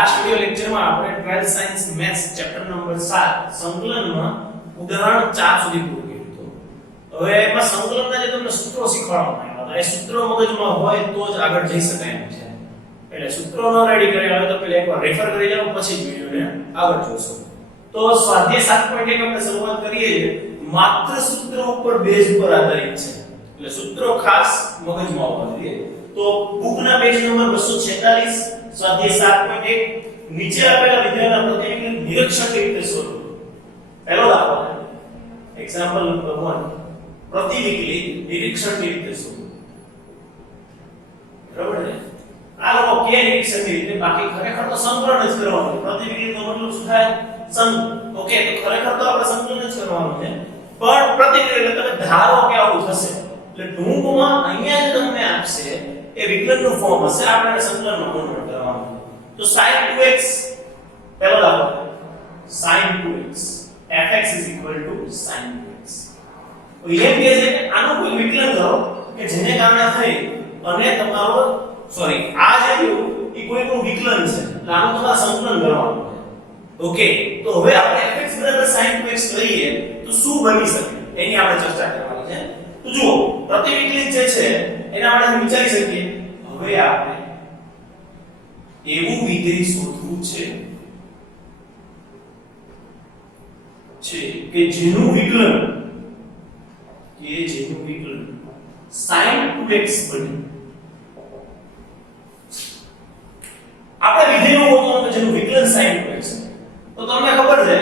Last video લેક્ચરમાં આપણે 12th science maths chapter number 7 સંકલનમાં ઉદાહરણ 4 સુધી પૂરું કર્યું હતું. હવે એમાં સંકલનના જે તમને સૂત્રો શીખવાડવામાં આવ્યા હતા એ સૂત્રો મગજમાં હોય તો જ આગળ જઈ શકાય એમ છે. એટલે સૂત્રો ન રેડી કર્યા હોય તો પહેલા એકવાર રેફર કરી જાવ પછી જ વિડિયોને આગળ જોશો. તો સ્વાધ્યાય 7.1 આપણે શરૂઆત કરીએ છીએ. માત્ર સૂત્રો ઉપર બેઝ ઉપર આધારિત છે. એટલે સૂત્રો ખાસ મગજમાં હોવા જોઈએ. તો બુકના પેજ નંબર 246 સ્વાધ્યાય 7.1 નીચે આપેલા વિધાનના પ્રતિનિધિ નિરીક્ષણ કેવી રીતે શોધવું. પહેલો દાખલો એક્ઝામ્પલ નંબર 1 પ્રતિવિકલિત નિરીક્ષણ કેવી રીતે શોધવું. બરાબર ને આ લોકો કે નિરીક્ષણ કેવી રીતે, બાકી ખરેખર તો સંકલન જ કરવાનું. પ્રતિવિકલિતનો મતલબ શું થાય? ઓકે, તો ખરેખર તો આપણે સંકલન જ કરવાનું છે, પણ પ્રતિક્રિયા એટલે તમે ધારો કે આવું થશે. એટલે ટૂંકમાં અહીંયા જે તમને આપશે એ વિકલનનું ફોર્મ હશે, આપણે સંકલનમાં કન્વર્ટ કરવાનું. તો sin 2x પહેલો દાખલો sin 2x fx sin 2x. તો એમ કહે છે કે આનું કોઈ વિકલન કરો કે જેને કારણે થઈ અને તમારો આ જે રહ્યું એ કોઈનું વિકલન છે, એટલે આનું તમારે સંકલન કરવાનું. ઓકે, તો હવે આપણે fx sin 2x લઈએ તો શું બની શકે એની આપણે ચર્ચા કરવાની છે. તો જુઓ, પ્રતિવિકલિત જે છે એના માટે વિચારી શકીએ. હવે આપણે એવું વિધેય શોધવું છે કે જેનું વિકલન sin 2x બને. આપણે વિધેયનું ગોતવાનું કે જેનું વિકલન sin 2x છે. તો તમને ખબર છે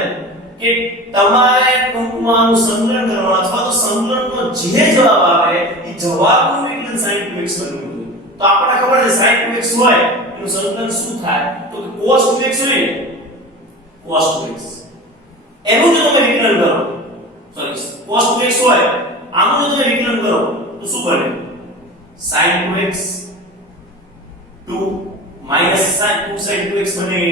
કે તમારે ટૂંકમાં સંકલન કરવાનું અથવા તો સંકલનનો જે જવાબ આવે એ જવાબનું વિકલન sin 2x બનવું. તો આપણને ખબર છે sin 2x હોય એનું સંકલન શું થાય? તો કે cos 2x હોય ને, cos 2x એનું જો તમે વિકલન કરો, cos 2x હોય આનું જો તમે વિકલન કરો તો શું બને? sin 2x 2 sin 2x બને.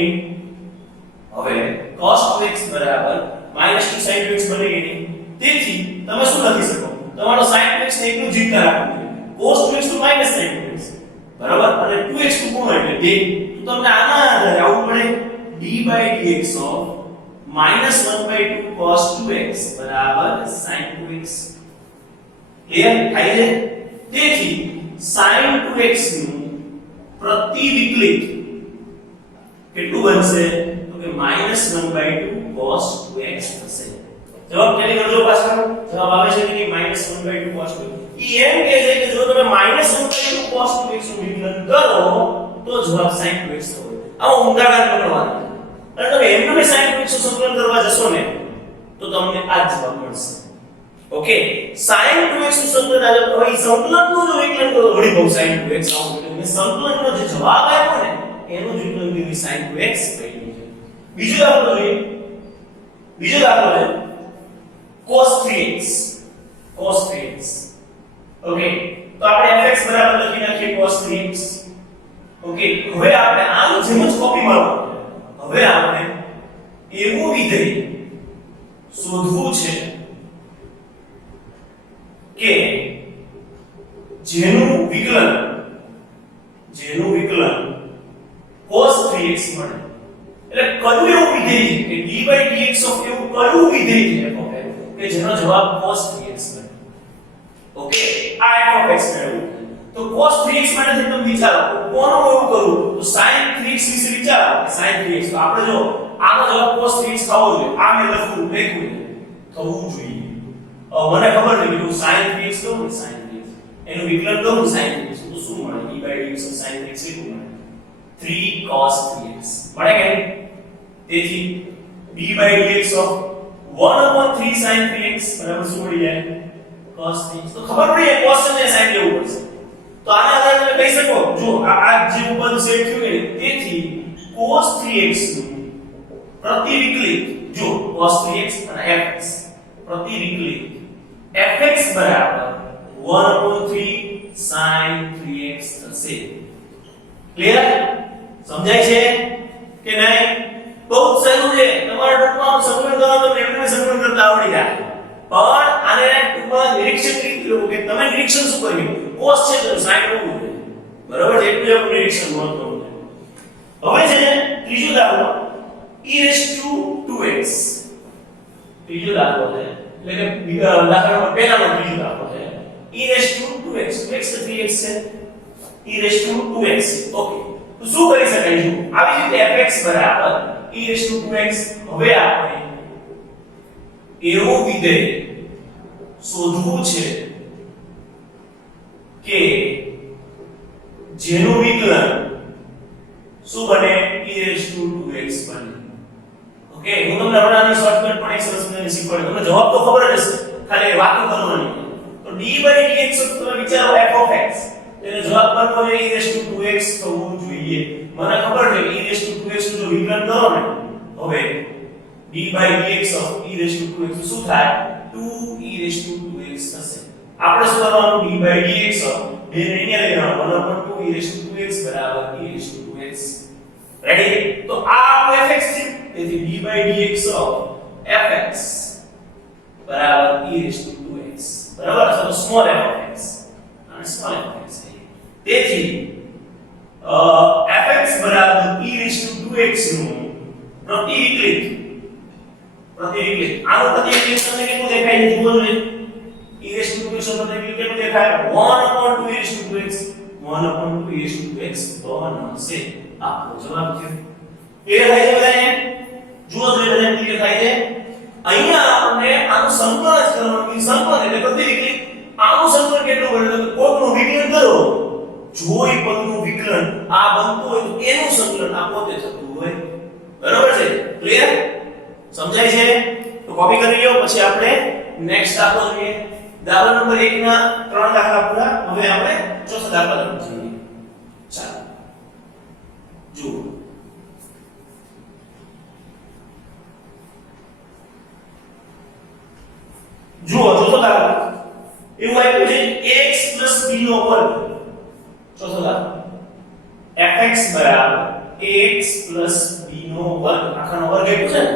હવે cos 2x બરાબર -2 sin 2x બની ગઈ. તેથી તમે શું લખી શકો? તમારો sin 2x ને એકલું જીવતા રાખવું. cos 2x to sin 2x બરાબર, અને 2x to કોણ એટલે 2. તો તમને આના આધારે આવું પડે d/dx of -1/2 cos 2x બરાબર sin 2x. ક્લિયર થાય છે? તેથી sin 2x નું પ્રતિવિકલિત કેટલું બનશે? -1/2 cos 2x થશે. જવાબ કેલી કરજો પાછળ. જવાબ આવે છે કે -1/2 cos 2x. ઈ એમ કહે છે કે જો તમે -1/2 cos 2x નું વિકલન કરો તો જવાબ sin 2x થશે. આવો ઊંડાણ પકડવાનો. અને તમે એમને sin 2x નું સંકલન કરવા જશો ને તો તમને આ જવાબ મળશે. ઓકે, sin 2x નું સંકલન આવે તો અહીં સંકલનનું જો વિકલન કરો વળી બહુ sin 2x આવું એટલે સંકલનનો જે જવાબ આવ્યો ને એનું જ વિકલન કરી sin 2x બન્યું. બીજો દાખલો જોઈએ. બીજો દાખલો છે cos 3x. ઓકે, તો આપણે fx બરાબર લખી નાખીએ cos 3x. ઓકે, હવે આપણે આનું જેમ જ કોપી મારવાનું. હવે આપણે એવું વિધેય શોધવું છે કે જેનું વિકલન cos 3x મળે. એટલે કયું એવું વિધેય છે કે d/dx of એવું કયું વિધેય છે કે જેનો જવાબ cos 3x બને. ઓકે, આ fx મેળવ્યું. તો cos 3x માટે તમે વિચારો કોનું એવું કરું તો sin 3x વિશે વિચારો. sin 3x તો આપણે જો આનો જવાબ cos 3x થવો જોઈએ. આ મેં લખ્યું થવું જોઈએ. મને ખબર નથી કે sin 3x કહું ને sin 3x એનું વિકલન કરું sin 3x તો શું મળે? d/dx of sin 3x કેટલું મળે? 3 cos 3x મળે કે? તેથી d/dx of 1/3 sin 3x બરાબર શું મળી જાય? cos 3x. તો ખબર પડી જાય cos અને sin લેવું પડશે. તો આના આધારે તમે કહી શકો જો આ જે ઉપર સેટ થયું ને તેથી cos 3x નું પ્રતિવિકલિત જો cos 3x અને fx પ્રતિવિકલિત fx બરાબર 1/3 sin 3x થશે. ક્લિયર? સમજાય છે કે નહીં? બહુ સહેલું છે. તમારા ટૂંકમાં સંકલન કરો તો એમને સંકલન કરતા આવડી જાય. પણ આને ટૂંકમાં નિરીક્ષણ કરી લો કે તમે નિરીક્ષણ શું કર્યું? cos છે તો sin હોવું જોઈએ. બરાબર? એટલું જ નિરીક્ષણ મહત્વનું છે. હવે છે ત્રીજો દાખલો e2x ત્રીજો દાખલો છે એટલે કે દાખલામાં પહેલાનો ત્રીજો દાખલો છે e2x x તો 3x છે e2x ઓકે તો શું કરી શકાય જો આવી રીતે fx બરાબર e2x હવે આપણે એવું વિધેય શોધવું છે કે જેનું વિકલન શું બને e2x બને ઓકે હું તમને હમણાંની શોર્ટકટ પણ એક સરસ મજાની શીખવાડું તમને જવાબ તો ખબર જ હશે ખાલી વાતો કરવાની તો d/dx તમે વિચારો f(x) એટલે જવાબ બનવો છે e2x થવું જોઈએ મને ખબર છે e2x નું જો વિકલન કરો ને હવે d/dx e2x શું થાય 2e2x થશે આપણે શું કરવાનું d/dx બે અહીંયા લઈ આવવાનું 1/2e2x બરાબર e2x રેડી તો આ આપણું fx છે તેથી d/dx fx બરાબર e2x બરાબર અથવા સ્મોલ fx અને સ્મોલ fx તેથી fx બરાબર e2x નું પ્રતિવિકલિત આનું પ્રતિવિકલિત તમને કેટલું દેખાય છે જુઓ જોઈએ e2x નું પ્રતિવિકલિત કેટલું દેખાય 1/2e2x 1/2e2x તો હશે આપણો જવાબ છે ક્લિયર થાય છે બધાને જુઓ જોઈએ બધાને ક્લિયર થાય છે અહીંયા આપણે આનું સંકલન જ કરવાનું સંકલન એટલે પ્રતિવિકલિત આનું સંકલન કેટલું બને તો કોકનું વિકલન કરો જો એ પદનું વિકલન આ બનતું હોય તો એનું સંકલન આ પોતે થતું હોય બરાબર છે ક્લિયર સમજાય છે તો કોપી કરી લો પછી આપણે નેક્સ્ટ દાખલો જોઈએ દાખલા નંબર 1 ના 3 દાખલા પૂરા હવે આપણે ચોથા દાખલા તરફ જઈએ ચાલો જુઓ ચોથો દાખલો એવું આપ્યું છે x b નો વર્ગ ચોથો દાખલો fx બરાબર ax b નો વર્ગ આખાનો વર્ગ આપ્યો છે ને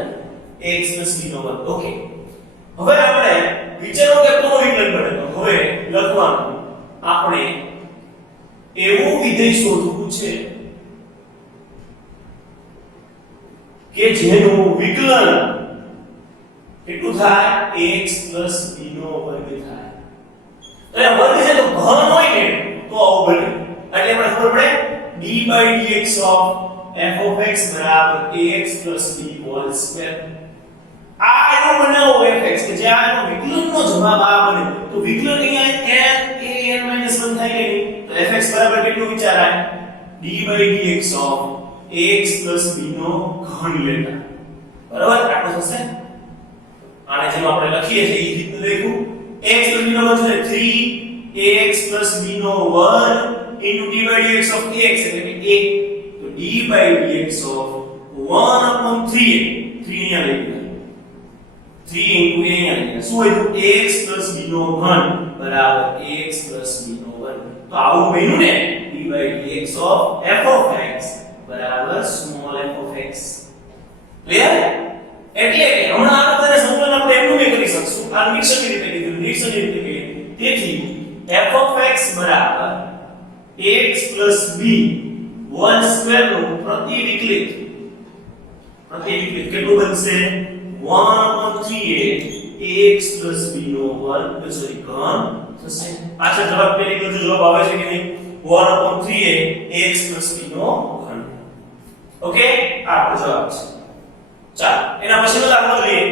ax b નો વર્ગ ઓકે હવે આપણે વિચારો કે કોનો વિકલન બને તો હવે લખવાનું આપણે એવું વિધેય શોધવું છે કે જેનું વિકલન કેટલું થાય ax b નો વર્ગ થાય તો એ વર્ગ છે તો ઘન હોય ને તો આવું બને એટલે આપણે ખબર પડે d/dx f(x) બરાબર ax b હોલ સ્ક્વેર આ એનો બનાવો fx કે જે આ એનો વિકલનનો જવાબ આ બને તો વિકલન અહીંયા n a n - 1 થાય કે તો fx બરાબર કેટલું વિચારાય d/dx ax b નો ઘન લેતા બરાબર આટલું થશે આને જેમ આપણે લખીએ છીએ એ રીતનું લખ્યું x b નો વર્ગ છે 3ax b નો વર્ગ d/dx ax એટલે કે a તો d/dx 1/3a 3 અહીંયા લઈ ગયા 3 into a અહીંયા શું હોય તો ax b નો ઘન બરાબર ax b નો વર્ગ તો આવું બન્યું ને d/dx f(x) બરાબર સ્મોલ f(x) ક્લિયર એટલે કે હમણાં આ બધાને સંકલન આપણે એમનું બી કરી શકશું આ નિરીક્ષણની રીતે કીધું નિરીક્ષણની રીતે કહીએ તેથી f(x) બરાબર ax b હોલ સ્ક્વેર નું પ્રતિવિકલિત કેટલું બનશે 1/3a ax b નો વર્ગ સોરી ઘન થશે પાછળ જવાબ પેલી બાજુ જવાબ આવે છે કે નહીં 1/3a ax b નો ઘન ઓકે આ જવાબ છે ચાલો એના પછીનો દાખલો જોઈએ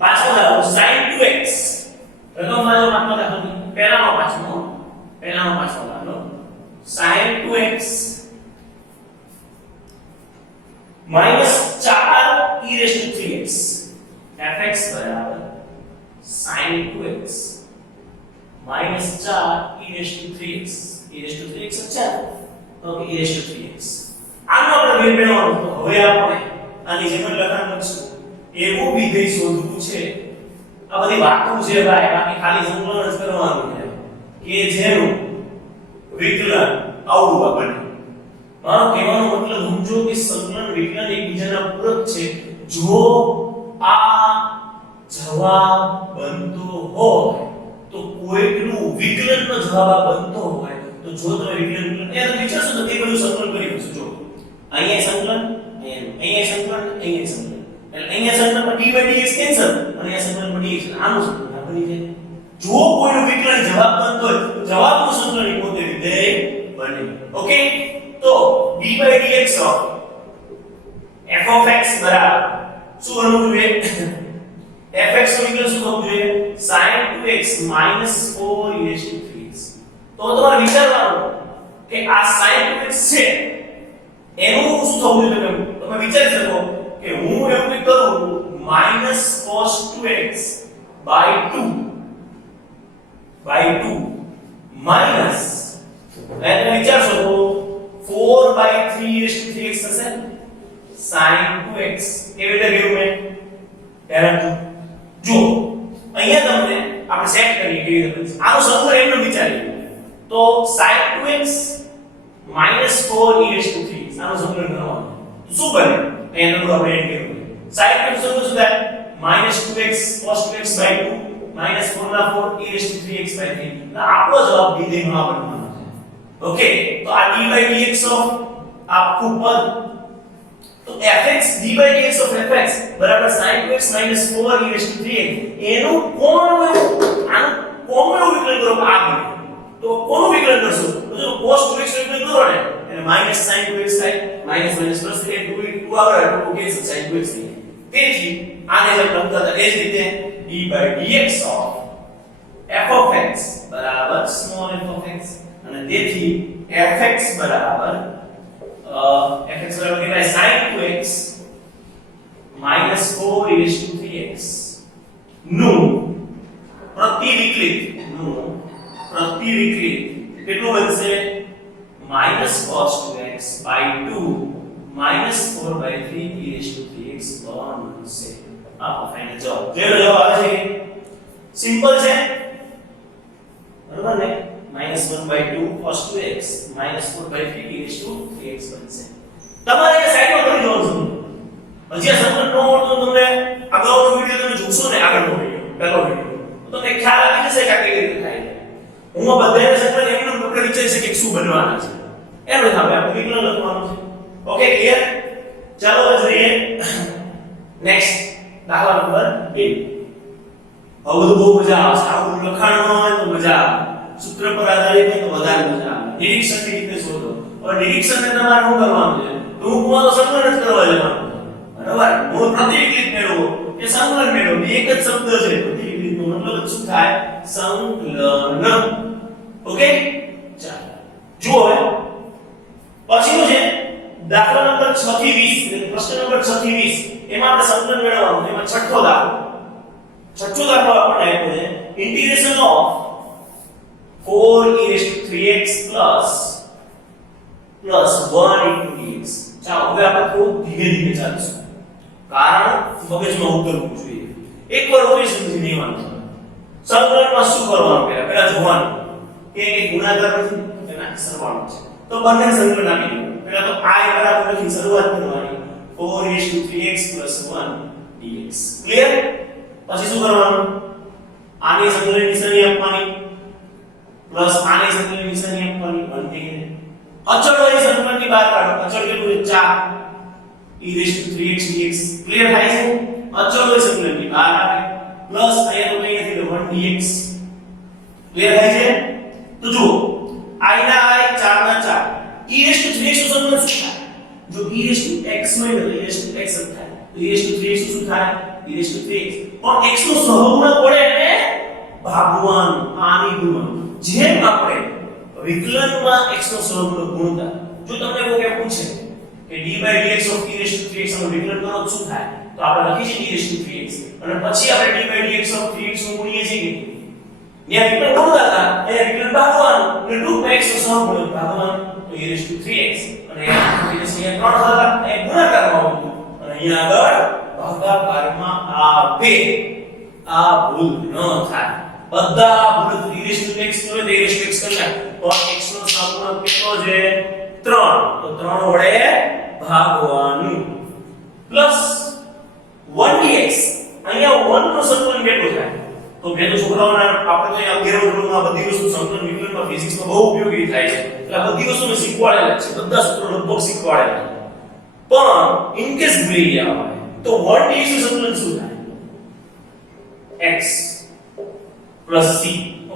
પાંચમો દાખલો sin 2x પ્રથમમાં જો પાંચમો દાખલો પહેલાનો પાંચમો દાખલો sin 2x -4e3x fx બરાબર sin 2x -4e3x e3x અચ્છા ઓકે e3x આનો આપણે મેળ મેળવવાનું તો હવે આપણે આની જેમ લખાણ લખશું એવું વિધેય શોધવું છે આ બધી વાતો છે ભાઈ બાકી ખાલી સંકલન જ કરવાનું છે કે જેનું વિકલન આવું બને મારો કહેવાનો મતલબ સમજો કે સંકલન વિકલન એકબીજાના પૂરક છે જો આ જવાબ બનતો હોય તો કોઈકનું વિકલનનો જવાબ બનતો હોય તો જો તમે વિકલન એ વિચારશો તો તે બધું સંકલન કરી શકશો જો અહીંયા સંકલન અહીંયા સંકલન અહીંયા સંકલન એટલે અહીંયા સંકલનમાં d by dx કેન્સલ અને અહીંયા સંકલનમાં dx આનું સંકલન આ બની જાય જો કોઈનું વિકલન જવાબ બનતો હોય તો જવાબનું સંકલન એ પોતે વિધેય બને ઓકે તો d by dx of f of x બરાબર શું બનવું જોઈએ fx નું વિકલન શું થવું જોઈએ sin 2x - 4e3x તો તમારે વિચારવાનું કે આ sin 2x છે એનું શું થવું જોઈએ તમે વિચારી શકો કે હું એવું કંઈક કરું -cos 2x / 2 minus એટલે વિચાર શકો 4/3e3x થશે sin 2x કેવી રીતે કર્યું મેં ત્યારે જો અહીંયા તમને આપણે સેટ કરીએ કેવી રીતે આનો સંકલન એમનો વિચારીએ તો sin 2x - 4e3x આનો સંકલન કરવાનું તો શું બને અહીંયા નંબર આપણે એડ કર્યું sin 2x શું થાય -2x cos 2x / 2 -4 ના 4 e3x / 3 આપણો જવાબ વિધેયનો આ બનવાનો છે ઓકે તો આ d by dx ઓફ આખું પદ તો fx d by dx of fx બરાબર sin 2x - 4e3x એનું કોમન આનું કોમન વિકલન કરો આ બને તો કોનું વિકલન કરશો તો જો cos 2x નું વિકલન કરો ને એટલે -sin 2x થાય -- પ્લસ એટલે 2 આગળ 2 કેન્સલ sin 2x થઈ તેથી આને જે લખતા હતા એ જ રીતે d by dx of f of x બરાબર small f of x અને તેથી fx બરાબર fx બરાબર કેટલા sin 2x - 4e3x નું પ્રતિવિકલિત કેટલું બનશે -cos 2x / 2 -4/3e3x બનશે આ ફાઇનલ જવાબ જેનો જવાબ આવે છે સિમ્પલ છે બરાબર ને -1/2 cos 2x - 4/3e3x બનશે તમારે એ સાઈડ પર કરી જોવાનું છે હજી આ સંકલન નો આવડતું તમને અગાઉનો વિડિયો તમે જોશો ને આગળનો વિડિયો પહેલો વિડિયો તો તમને ખ્યાલ આવી જશે કે આ કેવી રીતે થાય હું આ બધાને સંકલન એમને આપણે વિચારી શકીએ કે શું બનવાના છે એમ નથી આપણે વિકલન લખવાનું છે ઓકે ક્લિયર ચાલો હવે જોઈએ નેક્સ્ટ દાખલા નંબર 2 હવે બહુ મજા આવશે આવું લખાણ હોય તો મજા આવે સૂત્ર પર આધારિત હોય તો વધારે મજા આવે નિરીક્ષણ ની રીતે શોધો હવે નિરીક્ષણ ને તમારે શું કરવાનું છે ટૂંકમાં તો સંકલન જ કરવા જવાનું બરાબર મૂળ પ્રતિવિકલિત મેળવો કે સંકલન મેળવો એક જ શબ્દ છે પ્રતિવિકલિત નો મતલબ શું થાય સંકલન ઓકે ચાલો જુઓ હવે પછીનું છે દાખલા નંબર 6 થી 20 પ્રશ્ન નંબર 6 થી 20 એમાં આપણે સંકલન મેળવવાનું એમાં છઠ્ઠો દાખલો આપણે આપ્યો છે integration of 4e3x plus 1 into dx ચાલો હવે આપણે થોડું ધીમે ધીમે ચાલીશું કારણ મગજમાં ઉતરવું જોઈએ એકવાર ઓરી સમજી લેવાનું સંકલનમાં શું કરવાનું પહેલા જોવાનું કે ગુણાકાર નથી એના સરવાળો છે તો બંને સંકલન આપી દો પહેલા તો I બરાબર લખી શરૂઆત કરવાની 4e3x plus 1 dx ક્લિયર પછી શું કરવાનું આની સંકલન નિશાની આપવાની પ્લસ આની સંકલન નિશાની આપવાની અંતે અચળ હોય સંકલનની બહાર કાઢો અચળ કેટલું છે 4e3x dx ક્લિયર થાય છે અચળ હોય સંકલનની બહાર આવે પ્લસ અહીંયા તો અહીંયાથી 1 dx ક્લિયર થાય છે તો જુઓ I ના I 4 ના 4 e3x નું સંકલન શું થાય જો e(x) હોય તો e(x) થાય તો e3x શું થાય e3x પણ x નું સહગુણક પડે એટલે ભાગવાનું આની ગુણન જેમ આપણે વિકલનમાં x નો સહગુણક ગુણતા જો તમને કોઈ કે પૂછે કે d by dx of e3x નું વિકલન કરો તો શું થાય તો આપણે લખી છે e3x અને પછી આપણે d by dx of 3x નું ગુણીએ છીએ ત્યાં વિકલન ગુણતા હતા અહીંયા વિકલન ભાગવાનું એટલે 2x નો સહગુણક ભાગવાનું તો e3x અને અહીંયા 3 હતા એ ગુણાકારમાં આવતું અને અહીંયા આગળ ભાગાકારમાં આવે આ ભૂલ ન થાય બધા ભૂલ e(x) હોય તો e(x) કરલા તો x નો સહગુણક કેટલો છે 3 તો 3 વડે ભાગવાનું પ્લસ 1dx અહીંયા 1 નું સંકલન કેટલું થાય તો બે તો છોકરાઓના આપણે તો 11 ધોરણમાં બધી વસ્તુ સંકલન વિકલનમાં ફિઝિક્સમાં બહુ ઉપયોગી થાય છે એટલે બધી વસ્તુને શીખવાડેલા છે બધા સૂત્રો લગભગ શીખવાડેલા પણ ઇન કેસ ભૂલી ગયા હોય તો 1dx નું સંકલન શું થાય? x plus c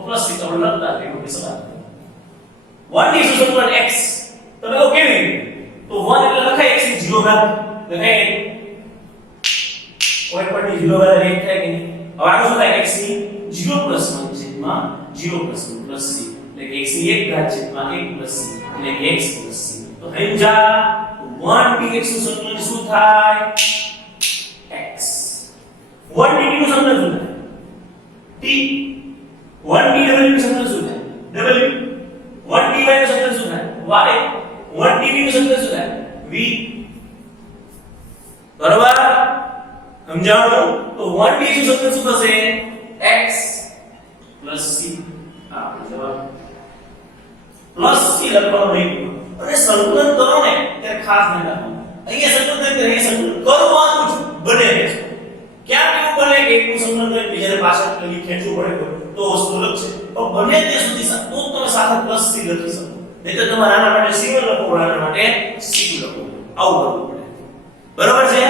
plus c તો આપણે લખતા રહેવું કે સવાલ 1dx નું સંકલન x તમે કહો કેવી રીતે? તો 1 એટલે લખાય x ની 0 ઘાત લખાય કોઈ પણ ની 0 ઘાત 1 થાય કે નહીં? હવે આનું શું થાય? x ની 0 plus 1 છેદમાં 0 plus 1 plus c એટલે કે x ની 1 ઘાત છેદમાં 1 plus c એટલે કે x plus c તો સમજા 1dx નું સંકલન શું થાય? x 1dt નું સંકલન શું થાય? t 1dw નું સંકલન શું થાય? w 1dy નું સંકલન શું થાય? y 1dv નું સંકલન શું થાય? v બરાબર સમજાણો? તો 1dx નું સંકલન શું થશે? x c આ જવાબ પ્લસ c લખવાનું નહીં અને સંકલન કરો ને ત્યારે ખાસ ધ્યાન રાખો અહીંયા સંકલન કરે અહીંયા સંકલન કરવાનું જ બને છે ક્યાં કેવું બને કે એકનું સંકલન કરી બીજાને પાછળ લઈ ખેંચવું પડે તો વસ્તુ લખશે પણ બને ત્યાં સુધી તો તમે સાથે પ્લસ c લખી શકો નહીં તો તમારે આના માટે c1 લખો આના માટે c2 લખો આવું કરવું પડે બરાબર છે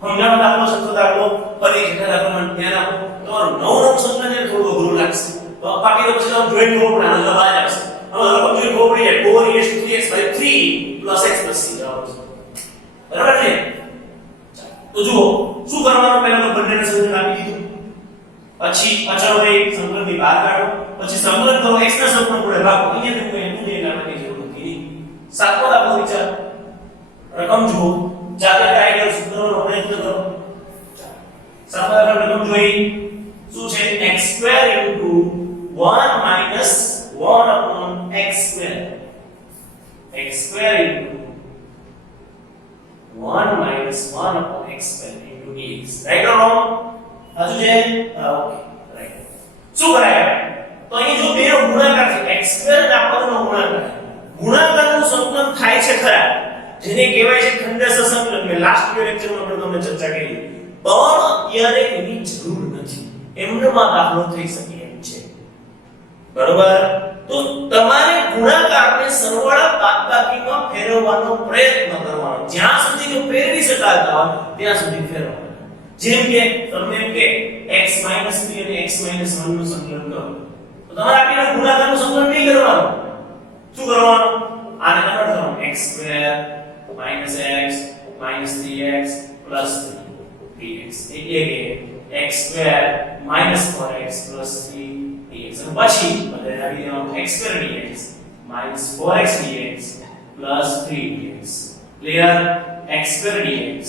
સમજાણો દાખલો સખત દાખલો ફરી જેટલા દાખલામાં ધ્યાન આપો તમારું નવું સંકલન એટલે થોડું અઘરું લાગશે તો બાકી તો પછી તમે જોઈન્ટ કરવું પડે આને લબાઈ આવશે હવે રકમ જોઈ ખબર પડી જાય 4e3x 3 x c જવાબ છે બરાબર છે તો જુઓ શું કરવાનું પહેલા તો બંનેને સંકલન આપી દીધું પછી અચળ હોય સંકલનની બહાર કાઢો પછી સંકલન કરો x ના સંકલન વડે ભાગો અહીંયા તો કોઈ એનું નહીં લાવવાની જરૂર નથી સાતમો દાખલો વિચાર રકમ જુઓ જાતે આઈડિયા સૂત્રનો પ્રયત્ન કરો સાતમો દાખલો રકમ જોઈ શું છે x2 1 minus 1 upon x square x2 1 minus 1 upon x square into dx right or wrong આજુ છે ઓકે રાઈટ શું કરાય તો અહીં જો બેનો ગુણાકાર છે x2 ના પદનો ગુણાકારનું સંકલન થાય છે ખરા જેને કહેવાય છે ખંડેશ સંકલન મે લાસ્ટ લેક્ચરમાં પણ તમને ચર્ચા કરી પણ અત્યારે એની જરૂર નથી એમનેમાં દાખલો થઈ શકે એમ છે બરોબર તો તમારે ગુણાકારને સરવાળા બાદબાકીમાં ફેરવવાનો પ્રયત્ન કરવાનો જ્યાં સુધી જો ફેરવી શકાતા હોય ત્યાં સુધી ફેરવવાનો જેમ કે તમે એમ કે x 3 અને x 1 નું સંકલન કરો તો તમારે આપેલા ગુણાકારનું સંકલન નહીં કરવાનું શું કરવાનું આને કન્વર્ટ કરવાનું x2 x 3x 3dx એટલે કે x2 4x 3 dx અને પછી બદલે આવી દેવાનું x2 dx 4x dx 3 dx clear x2 dx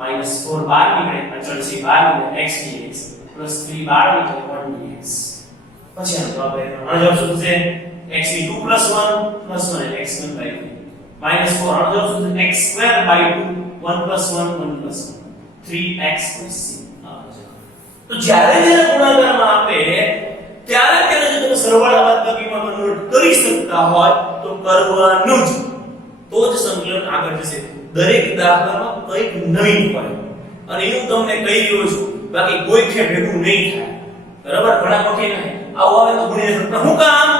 -4 બાર નીકળે અચળ છે બાર નીકળે x dx 3 બાર નીકળે 1 dx પછી આનો જવાબ આનો જવાબ શું થશે x ની 2 1 1 x1 by 2 -4 આનો જવાબ શું થશે x2 by 2 1 1 3x c તો જ્યારે ગુણાકારમાં આપે ત્યારે તેને જો તમે સરવાળા બાદબાકીમાં કન્વર્ટ કરી શકતા હોય તો કરવાનું જ તો જ સંકલન આગળ જશે દરેક દાખલામાં કંઈક નવીન હોય અને હું તમને કહી રહ્યો છું બાકી કોઈ ખે ભેગું નહીં થાય બરાબર ઘણા વખતે નહીં આવું આવે તો ગુણીને શકતા હું કામ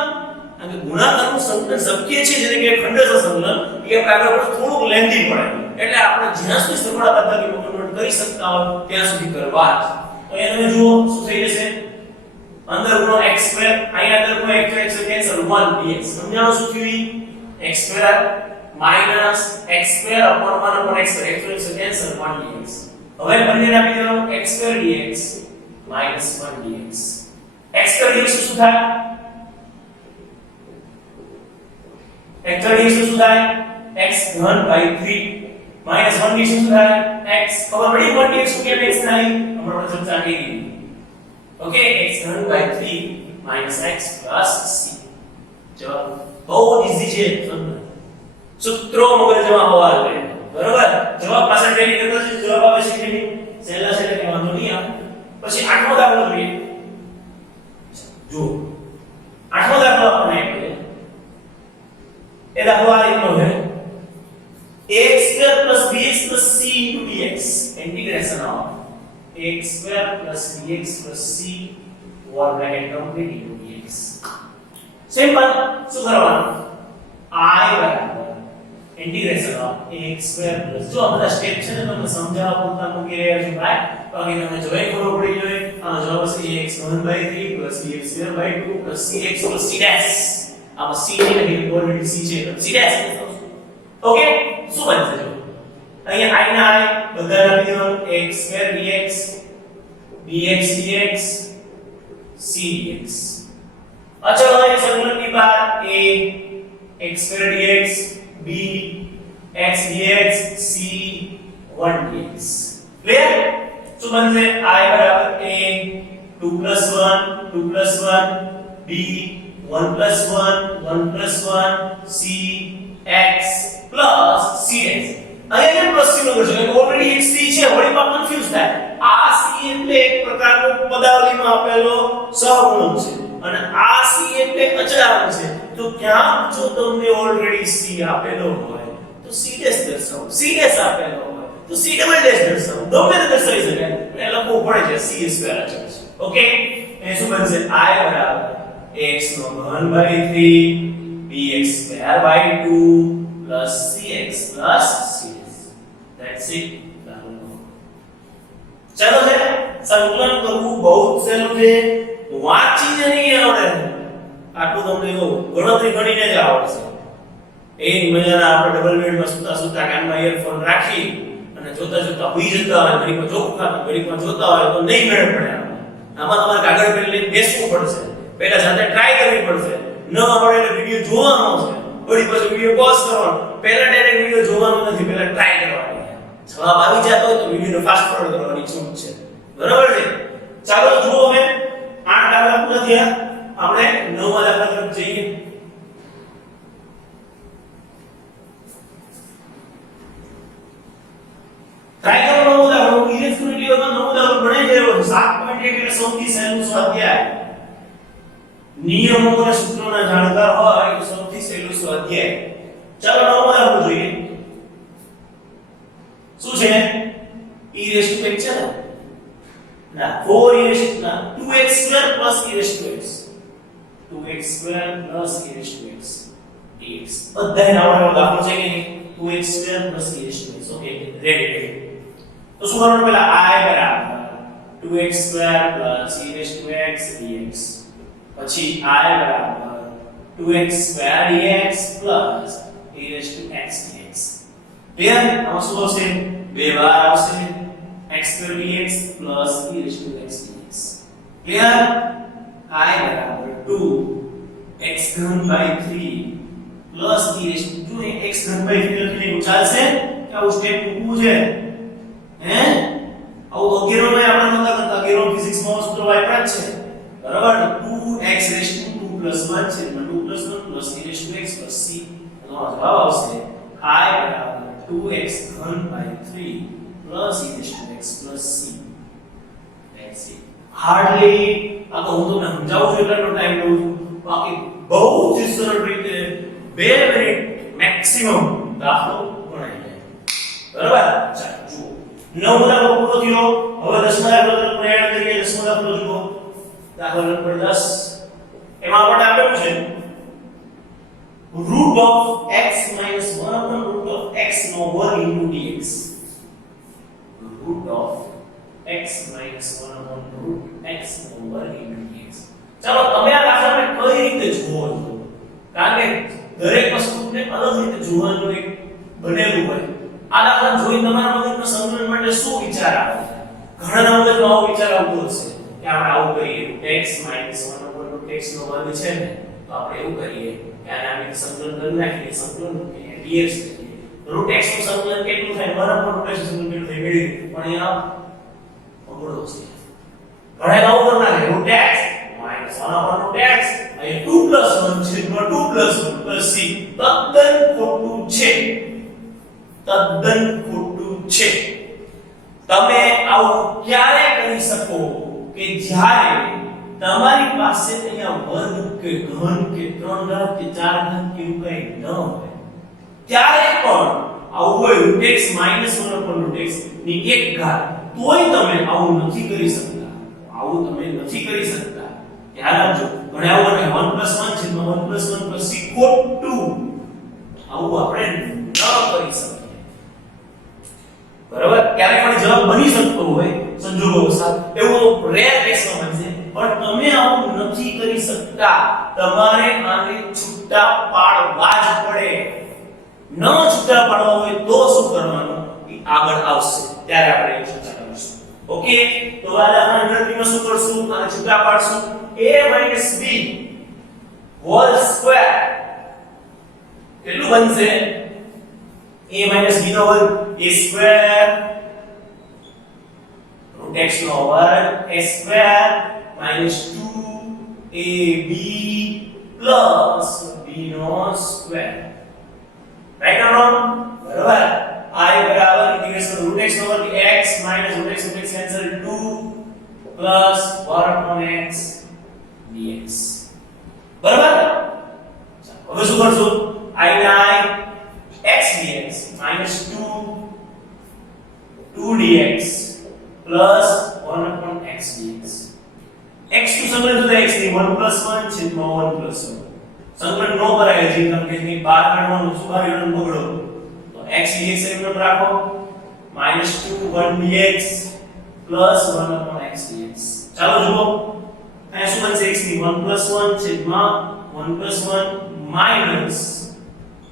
કારણ કે ગુણાકારનું સંકલન શક્ય છે જેને કે ખંડેશ સંકલન એ આગળ પર થોડુંક લેન્ધી પડે એટલે આપણે જ્યાં સુધી સરવાળા બાદબાકીમાં કન્વર્ટ કરી શકતા હોય ત્યાં સુધી કરવા જ તો એને જુઓ શું થઈ જશે અંદર ગુણો x2 અહીંયા અંદર ગુણો x કેન્સલ 1 dx સમજાણો શું થયું x2 x2 upon 1 upon x cancel 1 dx હવે બંનેને આપી દેવાનું x2 dx 1 dx x2 dx શું થાય x2 dx શું થાય x ઘન by 3 1 dx શું થાય x ખબર પડી 1 dx શું કેમ x થાય હમણાં ચર્ચા કરી ઓકે x ઘન by 3 x c જવાબ બહુ ઈઝી છે સૂત્રો મગજમાં હોવા જોઈએ બરાબર જવાબ પાછળ ટેલી કરતા છે જવાબ આવે છે કે નહીં સહેલા સહેલા કે વાંધો નહીં આવે પછી આઠમો દાખલો જોઈએ જો આઠમો દાખલો આપણે એટલે એ દાખલો આ રીતનો છે x2 bx c dx integration of x2 bx c whole bracket complete dx simple શું કરવાનું I બરાબર integration of ax square plus જો આ બધા સ્ટેપ છે ને તમને સમજાવવા પૂરતા મૂકી રહ્યા છું ભાઈ બાકી તમને જોઈ ખબર પડી જોઈએ આનો જવાબ છે ax 1/3 bx square by 2 cx plus c dash આમાં c ને કે ઓલરેડી c છે તો c dash ઓકે શું બનશે જો અહીંયા i ના i બધા આપી દેવાનું x square dx bx dx c dx અચળ હોય સંકલનની બહાર a x square dx b x dx c 1 dx clear શું બનશે i બરાબર a 2 plus 1 2 plus 1 b 1 plus 1 1 plus 1 c x plus c x અહીંયા કેમ પ્લસ ચિહ્ન કરશો કે ઓલરેડી એક c છે વળી પણ કન્ફ્યુઝ થાય આ c એટલે એક પ્રકારનો પદાવલીમાં આપેલો સહગુણક છે અને આ c એટલે અચળાંક છે તો ક્યાં જો તમને ઓલરેડી c આપેલો હોય તો c ડેશ દર્શાવો c ડેશ આપેલો હોય તો c ડબલ ડેશ દર્શાવો ગમે તે દર્શાવી શકાય એટલે લખવું પડે છે c સ્ક્વેર અચળ છે ઓકે એ શું બનશે i બરાબર x નો ઘન by 3 bx square by 2 plus cx plus cs that's it ચલો છે સંકલન કરવું બહુ સહેલું છે વાંચીને નહીં આવડે આટલું તમને કહું ગણતરી ગણીને જ આવડશે એક મહિનાના આપણે ડબલ બેડમાં સુતા સુતા કાનમાં ઇયરફોન રાખી અને જોતા જોતા હુઈ જતા હોય ઘડીમાં જોક ખાતા ઘડીમાં જોતા હોય તો નહીં મેળ પડે આમાં તમારે કાગળ પેન લઈને બેસવું પડશે પહેલા જાતે ટ્રાય કરવી પડશે ન આવડે એટલે વિડિયો જોવાનો છે થોડી પછી વિડિયો પોઝ કરવાનો પહેલા ડાયરેક્ટ વિડિયો જોવાનો નથી પહેલા ટ્રાય કરવાનો જવાબ આવી જતો હોય તો વિડિયોને ફાસ્ટ ફોરવર્ડ કરવાની છૂટ છે બરાબર છે ચાલો જુઓ હવે 8 દાખલા પૂરા થયા આપણે 9મા દાખલા તરફ જઈએ ટ્રાય કરો 9મો દાખલો ઇરેગ્યુલરિટી હતો 9મો દાખલો ગણાઈ ગયો 7.1 એટલે સૌથી સહેલું સ્વાધ્યાય નિયમો અને સૂત્રોના જાણકાર હોય તો સૌથી સહેલું સ્વાધ્યાય ચાલો 9મો દાખલો જોઈએ શું છે e raised to x છે ના 4 e raised ના 2x square plus e raised to x 2x square plus e raised to x dx બધાય આવડો દાખલો છે કે નહીં 2x square plus e raised to x okay ready તો શું કરવાનું પહેલા i બરાબર 2x square plus e raised to x dx પછી i બરાબર 2x square dx plus e raised to x dx clear આમાં શું આવશે બે વાર આવશે x square dx plus e raised to x dx clear i બરાબર 2 x ઘન by 3 plus e raised to x ઘન by 3 લખીને ચાલશે કે આવું સ્ટેપ મૂકવું છે હે આવું અગિયારમાં આપણે નહોતા કરતા 11 ફિઝિક્સમાં સૂત્ર વાપર્યા જ છે બરાબર 2x raised to 2 plus 1 છે એમાં 2 plus 1 plus e raised to x plus c તો જવાબ આવશે i બરાબર 2x ઘન by 3 plus e raised to x plus c that's it hardly આ તો હું તમને સમજાવું છું એટલો ટાઈમ લઉં છું બાકી બહુ જ સરળ રીતે 2 મિનિટ મેક્સિમમ દાખલો ગણાઈ જાય બરાબર ચાલો જુઓ 9મો દાખલો પૂરો થયો હવે 10મા દાખલો તરફ પ્રયાણ કરીએ 10મો દાખલો જુઓ દાખલો નંબર 10 એમાં આપણે આપેલું છે root of x minus 1 upon root of x no work into dx root of x minus 1 upon root x no work into dx ચાલો તમે આ દાખલાને કઈ રીતે જુઓ છો કારણ કે દરેક વસ્તુને અલગ રીતે જોવાનું એક બનેલું હોય આ દાખલા જોઈ તમારા મગજમાં સંકલન માટે શું વિચાર આવે ઘણા મગજમાં આવો વિચાર આવતો હશે કે આપણે આવું કરીએ x minus 1 upon root x નો વર્ગ છે ને તો આપણે એવું કરીએ કે આને આપણે સંકલન કરી નાખીએ સંકલન dx કરીએ રૂટ x નું સંકલન કેટલું થાય 1 upon root x નું સંકલન કેટલું થાય મેળવી પણ અહીંયા અઘરો છે ઘણા આવું કરી નાખે route x minus 1 upon root x અહીં 2 plus 1 છે તો 2 plus 1 plus c તદ્દન ખોટું છે તદ્દન ખોટું છે તમે આવું ક્યારે કરી શકો કે જ્યારે તમારી પાસે અહીંયા વર્ગ કે ઘન કે 3 ઘાત કે 4 ઘાત કે એવું કંઈ ન હોય ત્યારે પણ આવું હોય root x minus 1 upon root x ની એક ઘાત તોય તમે આવું નથી કરી શકતા આવું તમે નથી કરી શકતા ધ્યાન રાખજો ઘણા આવું 1 plus 1 છે તો 1 plus 1 plus c ખોટું આવું આપણે ન કરી શકીએ. બરાબર? ક્યારેક પણ જવાબ બની શકતો હોય સંજોગોવશાત, એવું રેર કેસમાં બનશે, પણ તમે આવું નથી કરી શકતા. તમારે આને છૂટા પાડવા જ પડે. ન છૂટા પાડવા હોય તો શું કરવાનું એ આગળ આવશે, ત્યારે આપણે એ ચર્ચા કરીશું. ઓકે, તો આના ગણતરીમાં શું કરશું? આને છૂટા પાડશું. a b હોલ સ્ક્વેર કેટલું બનશે? a b નો વર્ગ a સ્ક્વેર રૂટ x નો વર્ગ a square minus 2ab plus b નો સ્ક્વેર. Right or wrong? બરાબર. I બરાબર ઇન્ટિગ્રેશન રૂટ x નો વર્ગ x minus root x cancel 2 plus 1 upon x dx. બરાબર? હવે શું કરશું? I x dx minus 2 dx plus 1 upon x dx. x નું સંકલન થશે x ની 1 plus 1 છેદમાં 1 plus 1. સંકલન નો કરાય છે કેમ કે એની બહાર કાઢવાનું શું કાઢવાનું બગડો. તો x dx એમ રાખો minus 2 1 dx plus 1 upon x dx. ચાલો જુઓ અહીંયા શું બનશે? x ની 1 plus 1 છેદમાં 1 plus 1 minus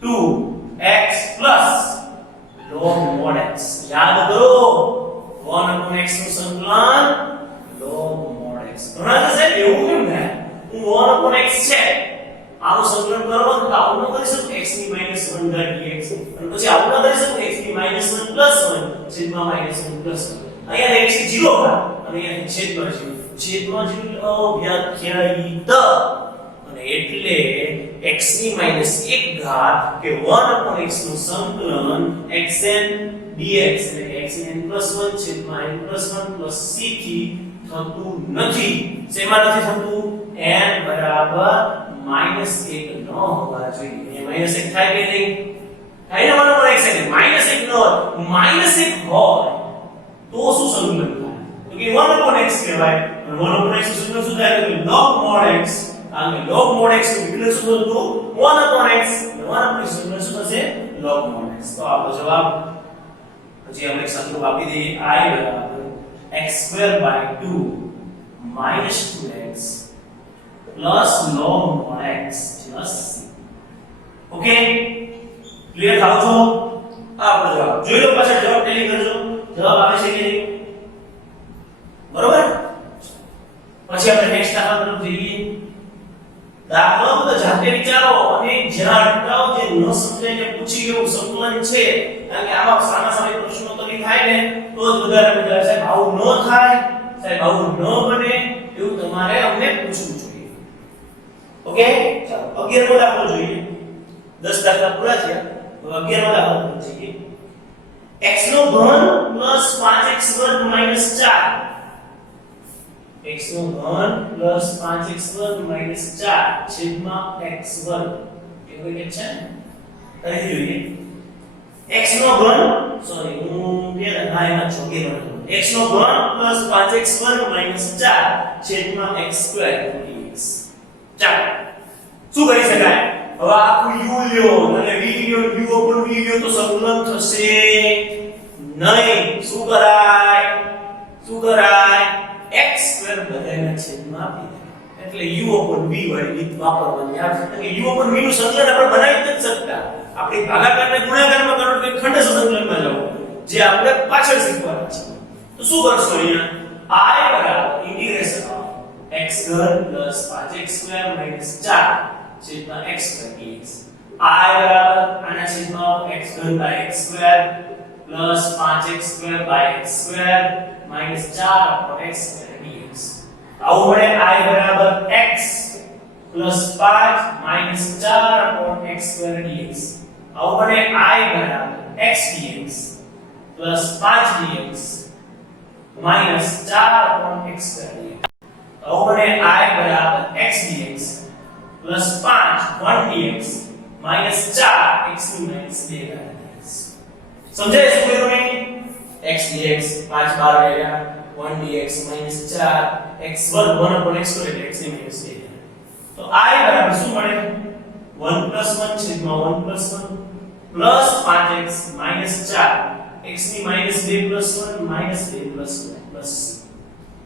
2x plus log mod x. યાદ કરો 1 upon x નું સંકલન log mod x. ઘણા થશે એવું કેમ થાય? હું 1 upon x છે આનું સંકલન કરવાનું તો આવું ન કરી શકું x ની -1 dx અને પછી આવું ન કરી શકું x ની -1 plus 1 છેદમાં -1 plus 1. અહીંયા x ની 0 ઘાત અને અહીંયા છેદમાં 0 અવ્યાખ્યાયિત અને એટલે x ની -1 ઘાત કે 1 upon x નું સંકલન xn dx એટલે xn + 1 છેદમાં n + 1 plus c થી થતું નથી. શેમાં નથી થતું? n બરાબર -1 ન હોવા જોઈએ. એ -1 થાય કે નહીં? થાય ને 1 upon x એટલે -1 ન હોય. -1 હોય તો શું સંકલન થાય? તો કે 1 upon x કહેવાય. 1 upon x નું સંકલન શું થાય? તો log mod x. અને log mod x નું વિકલન શું થતું? 1 upon x. 1 upon x નું શું થશે? log mod x. તો આપણો જવાબ પછી આપણે એક સંકલ્પ આપી દઈએ I બરાબર x² / 2 -2x plus log mod x plus c. Okay, clear થાવ છો? આપણો જવાબ જોઈ લો, પાછળ જવાબ ટેલી કરજો. જવાબ આવે છે કે નહીં? બરોબર. પછી આપણે નેક્સ્ટ દાખલા તરફ જઈએ. દાખલો તો જાતે વિચારો અને જરા અટકાવ, જે ન સમજાય ને પૂછી લેવું સંકલન છે. કારણ કે આમાં સામે પ્રશ્નો તો નહીં થાય ને તો જ વધારે મજા આવે. સાહેબ આવું ન થાય, સાહેબ આવું ન બને, એવું તમારે અમને પૂછવું જોઈએ. ઓકે, ચાલો 11મો દાખલો જોઈએ. 10 દાખલા પૂરા થયા. તો 11મો દાખલો પર જઈએ. x નો ઘન plus 5x² minus 4. x નો ઘન plus 5x² minus 4 છેદમાં x² એવું કે છે ને? કરી જોઈએ. x નો ઘન સોરી હું બે લાઈનમાં છું કે x નો ઘન plus 5x² minus 4 છેદમાં x² dx. ચાલો શું કરી શકાય? હવે આખું u લ્યો અને v લ્યો, u ઉપર v લ્યો તો સંકલન થશે નહીં. શું કરાય? x² બધાના છેદમાં આપી દે. એટલે u ઉપર v વાળી રીત વાપરવાની. આ કે u ઉપર v નું સંકલન આપણે બનાવી જ નથી શકતા. આપણે ભાગાકારને ગુણાકારમાં કન્વર્ટ કરી ખંડ સંકલનમાં જવું, જે આપણે પાછળ શીખવાના છે. તો શું કરશો અહીંયા? I બરાબર ઇન્ટિગ્રેશન ઓફ x² + 5x² - 4 છેદમાં x² dx. I બરાબર આના છેદમાં x² / x² plus 5x² / x² minus 4 upon x² dx. આવું મળે I બરાબર x plus 5 minus 4 upon x² dx. આવું મળે I બરાબર x dx plus 5 dx minus 4 upon x² dx. આવું મળે I બરાબર x dx plus 5 1 dx minus 4 x ની minus 2 dx. સમજાય શું કર્યું મેં? x dx 5 બાર ગયા 1 dx minus 4 x² 1 upon x² એટલે x ની minus 2. તો I બરાબર શું મળે? 1 plus 1 છેદમાં 1 plus 1 plus 5x minus 4 x ની minus 2 plus 1 minus 2 plus 1 plus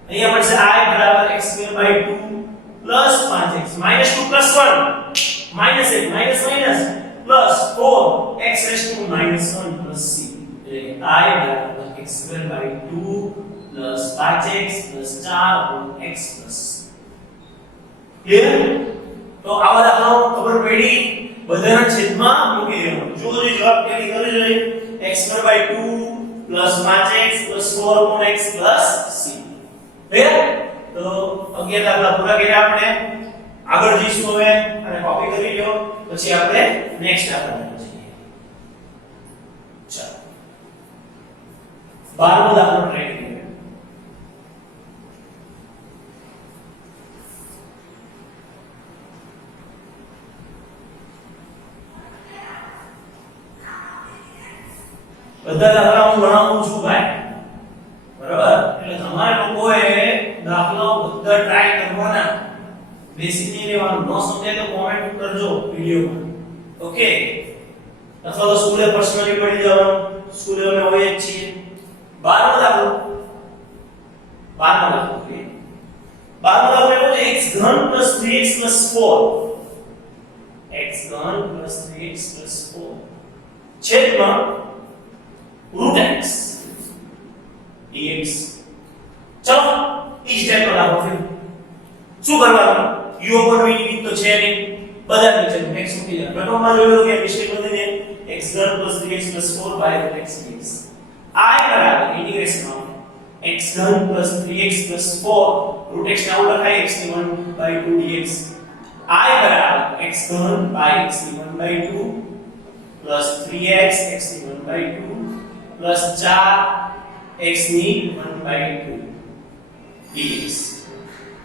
અહીંયા મળશે i બરાબર x2/2 plus 5x minus 2 plus 1 minus 1 minus minus plus 4 x raise to minus 1 plus c એટલે i બરાબર x2/2 plus 5x plus 4 x plus clear તો આવા દાખલાઓ ખબર પડી બધાના છેદમાં મૂકી દેવાનું જો જો જવાબ કેવી કરી જોઈએ x2/2 plus 5x plus 4x plus c clear તો 11 દાખલા પૂરા કર્યા આપણે આગળ જઈશું હવે અને કોપી કરી લ્યો પછી આપણે નેક્સ્ટ દાખલા પર જઈએ ચાલો 12મો દાખલો ટ્રાય કરીએ બધા દાખલા હું ગણાવું છું ભાઈ બરાબર એટલે તમારે લોકોએ દાખલાઓ બધા ટ્રાય કરવાના બેસિકલી લેવાનું ન સમજાય તો કોમેન્ટ કરજો વિડિયોમાં ઓકે અથવા તો સ્કૂલે પર્સનલી પડી જવાનું સ્કૂલે અમે હોઈએ જ છીએ 12મો દાખલો 12મો દાખલો ઓકે 12મો દાખલો એવો છે x3 3x 4 x3 3x 4 છેદમાં root x dx ચલો ઈ જ ટાઈપનો દાખલો છે શું કરવાનું u ઉપર v ની તો છે નહીં બધા નીચે x મૂકી દે પ્રથમમાં જોયું કે મિસ્ટેક વધીને x3 3x 4 by root x dx I બરાબર integration of x3 3x 4 root x ના લખાય x ની 1/2 dx I બરાબર x3 by x ની 1/2 plus 3x x ની 1/2 plus 4 x ની 1/2 dx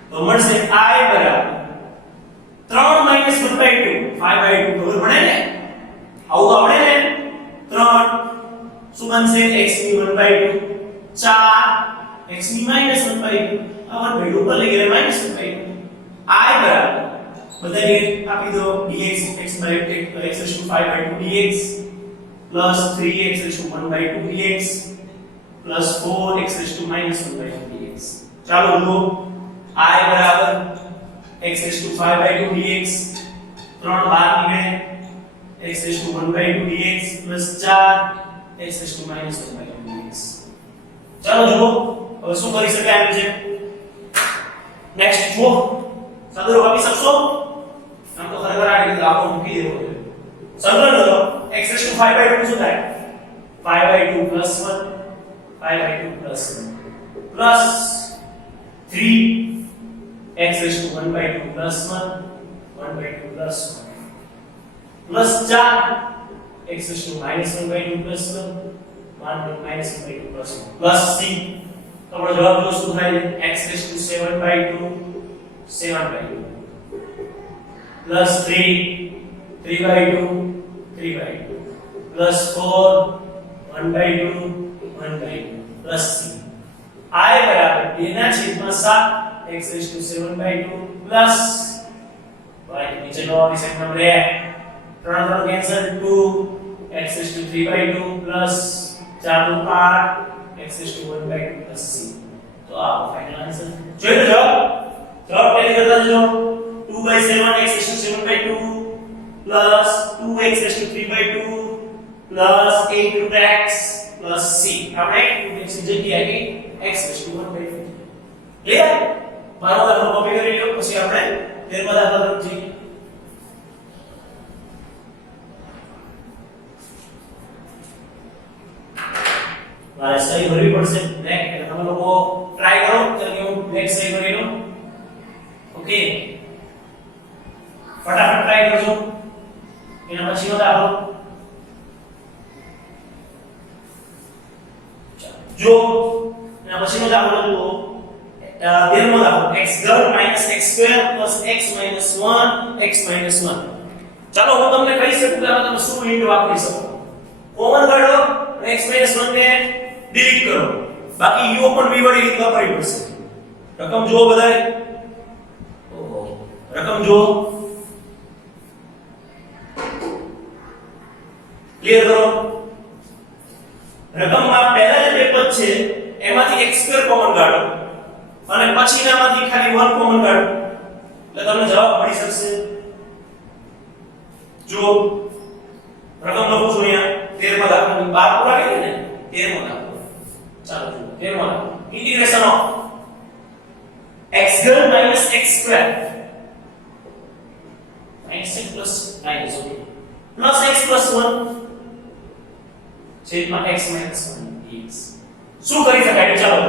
તો મળશે I બરાબર 3 minus 1/2 5/2 ખબર પડે ને આવું આવડે ને 3 શું બનશે x ની 1/2 4 x ની minus 1/2 આ 1/2 ઉપર લઈ ગયા minus 1/2 I બરાબર બધાને આપી દો dx x/5/2 dx plus 3x/1/2 dx plus 4x/-1/2 dx ચાલો લો I બરાબર x/5/2 dx 3 બાર નીકળે x/1/2 dx plus 4 x/-1/2 dx ચાલો જુઓ હવે શું કરી શકાય એમ છે નેક્સ્ટ જુઓ સાદરો આપી શકશો આમ તો ખરેખર આ રીતે દાખલો મૂકી દેવો છે સંકલન કરો x/5/2 શું થાય 5/2 plus 1 5/2 plus 1 plus 3 x/1/2 plus 1 1/2 plus 1 plus 4 x/-1/2 plus 1 1/-1/2 plus 1 plus c તમારો જવાબ જો શું થાય x/7/2 7/2 plus 3 3/2 3/2 plus 4 1/2 1/2 plus c I બરાબર 2 ના છેદમાં 7 x/7/2 plus y નીચે નો વિષય નંબર 3 3 કેન્સલ 2 x/3/2 plus 4 નું 8 x/1/2 plus c તો આ ફાઇનલ આન્સર જોઈ લો જવાબ ટેલી કરતા જજો 2/7 x/7/2 plus 2x/3/2 plus 8 root x plus c આપણે 2x ની જગ્યાએ x/1/2 ક્લિયર મારો દાખલો કોપી કરી લ્યો પછી આપણે 13મા દાખલા તરફ જઈએ મારે સહી ભરવી પડશે બ્લેક એટલે તમે લોકો ટ્રાય કરો કે હું બ્લેક સહી ભરી લઉં ઓકે ફટાફટ ટ્રાય કરજો એના પછીનો દાખલો જો એના પછીનો દાખલો જુઓ 13મો દાખલો x3 x2 x 1 x 1 ચાલો હું તમને કહી શકું કે તમે શું હિન્ટ વાપરી શકો કોમન કાઢો x 1 ને ડિલીટ કરો બાકી u પણ v વડે રીત વાપરવી પડશે રકમ જો બધાય ઓહો રકમ જો ક્લિયર કરો રકમમાં પહેલા જે બે પદ છે એમાંથી x2 કોમન કાઢો અને પછીનામાંથી ખાલી 1 કોમન કાઢો એટલે તમને જવાબ મળી શકશે જો રકમ લખું છું અહીંયા 13 માં દાખલો 12 પૂરા કરી ને 13 માં દાખલો ચાલો જુઓ 13 માં integration of x2 x2 x plus 9 is okay plus x plus 1 છેદમાં x minus 1 dx શું કરી શકાય ચાલો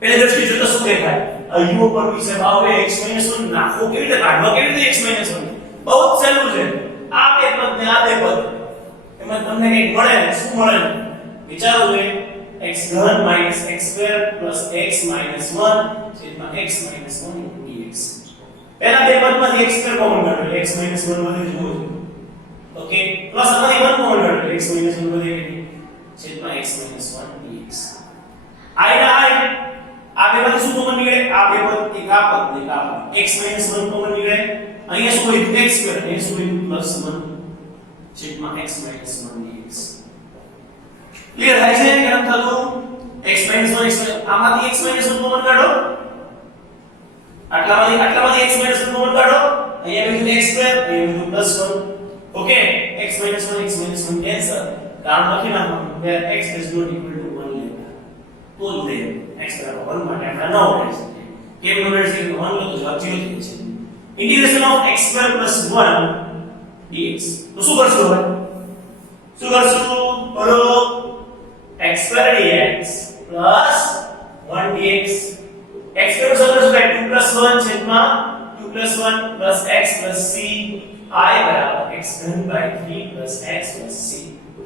પહેલી દ્રષ્ટિએ જોતા શું દેખાય u ઉપર વિશે ભાવે x minus 1 નાખો કેવી રીતે કાઢવા કેવી રીતે x minus 1 બહુ જ સહેલું છે આ બે પદ ને આ બે પદ એમાં તમને કંઈક મળે શું મળે વિચારો જોઈએ x ઘન minus x square plus x minus 1 છેદમાં x minus 1 dx પહેલા બે પદમાંથી x સ્ક્વેર કોમન કાઢો એટલે x minus 1 વધે જુઓ ઓકે પ્લસ આમાંથી 1 કોમન કાઢો એટલે x minus 1 વધે છેદમાં x minus 1 dx i ના i આ બે પદ શું કોમન નીકળે આ બે પદ એક આ પદ ને આ પદ x minus 1 કોમન નીકળે અહીંયા શું હોય x સ્ક્વેર અહીંયા શું હોય પ્લસ 1 છેદમાં x minus 1 dx ક્લિયર થાય છે કે નથી થતું x minus 1 x આમાંથી x minus 1 કોમન કાઢો આટલામાંથી x minus 1 કોમન કાઢો અહીંયા બીજું x સ્ક્વેર અહીંયા બીજું plus 1 okay x minus 1 cancel કારણ લખી નાખવાનું where x is not equal to 1 લેતા તો જ લે x બરાબર 1 માટે આપણે ન ઉડાડી શકીએ કેમ ન ઉડાડી શકીએ 1 લો તો જવાબ 0 થઈ જશે integration of x square plus 1 dx તો શું કરશું હવે શું કરશું બોલો x square dx plus 1 dx x square સૂત્ર શું થાય 2 plus 1 છેદમાં 2 plus 1 plus x plus c I બરાબર x ઘન by 3 plus x plus c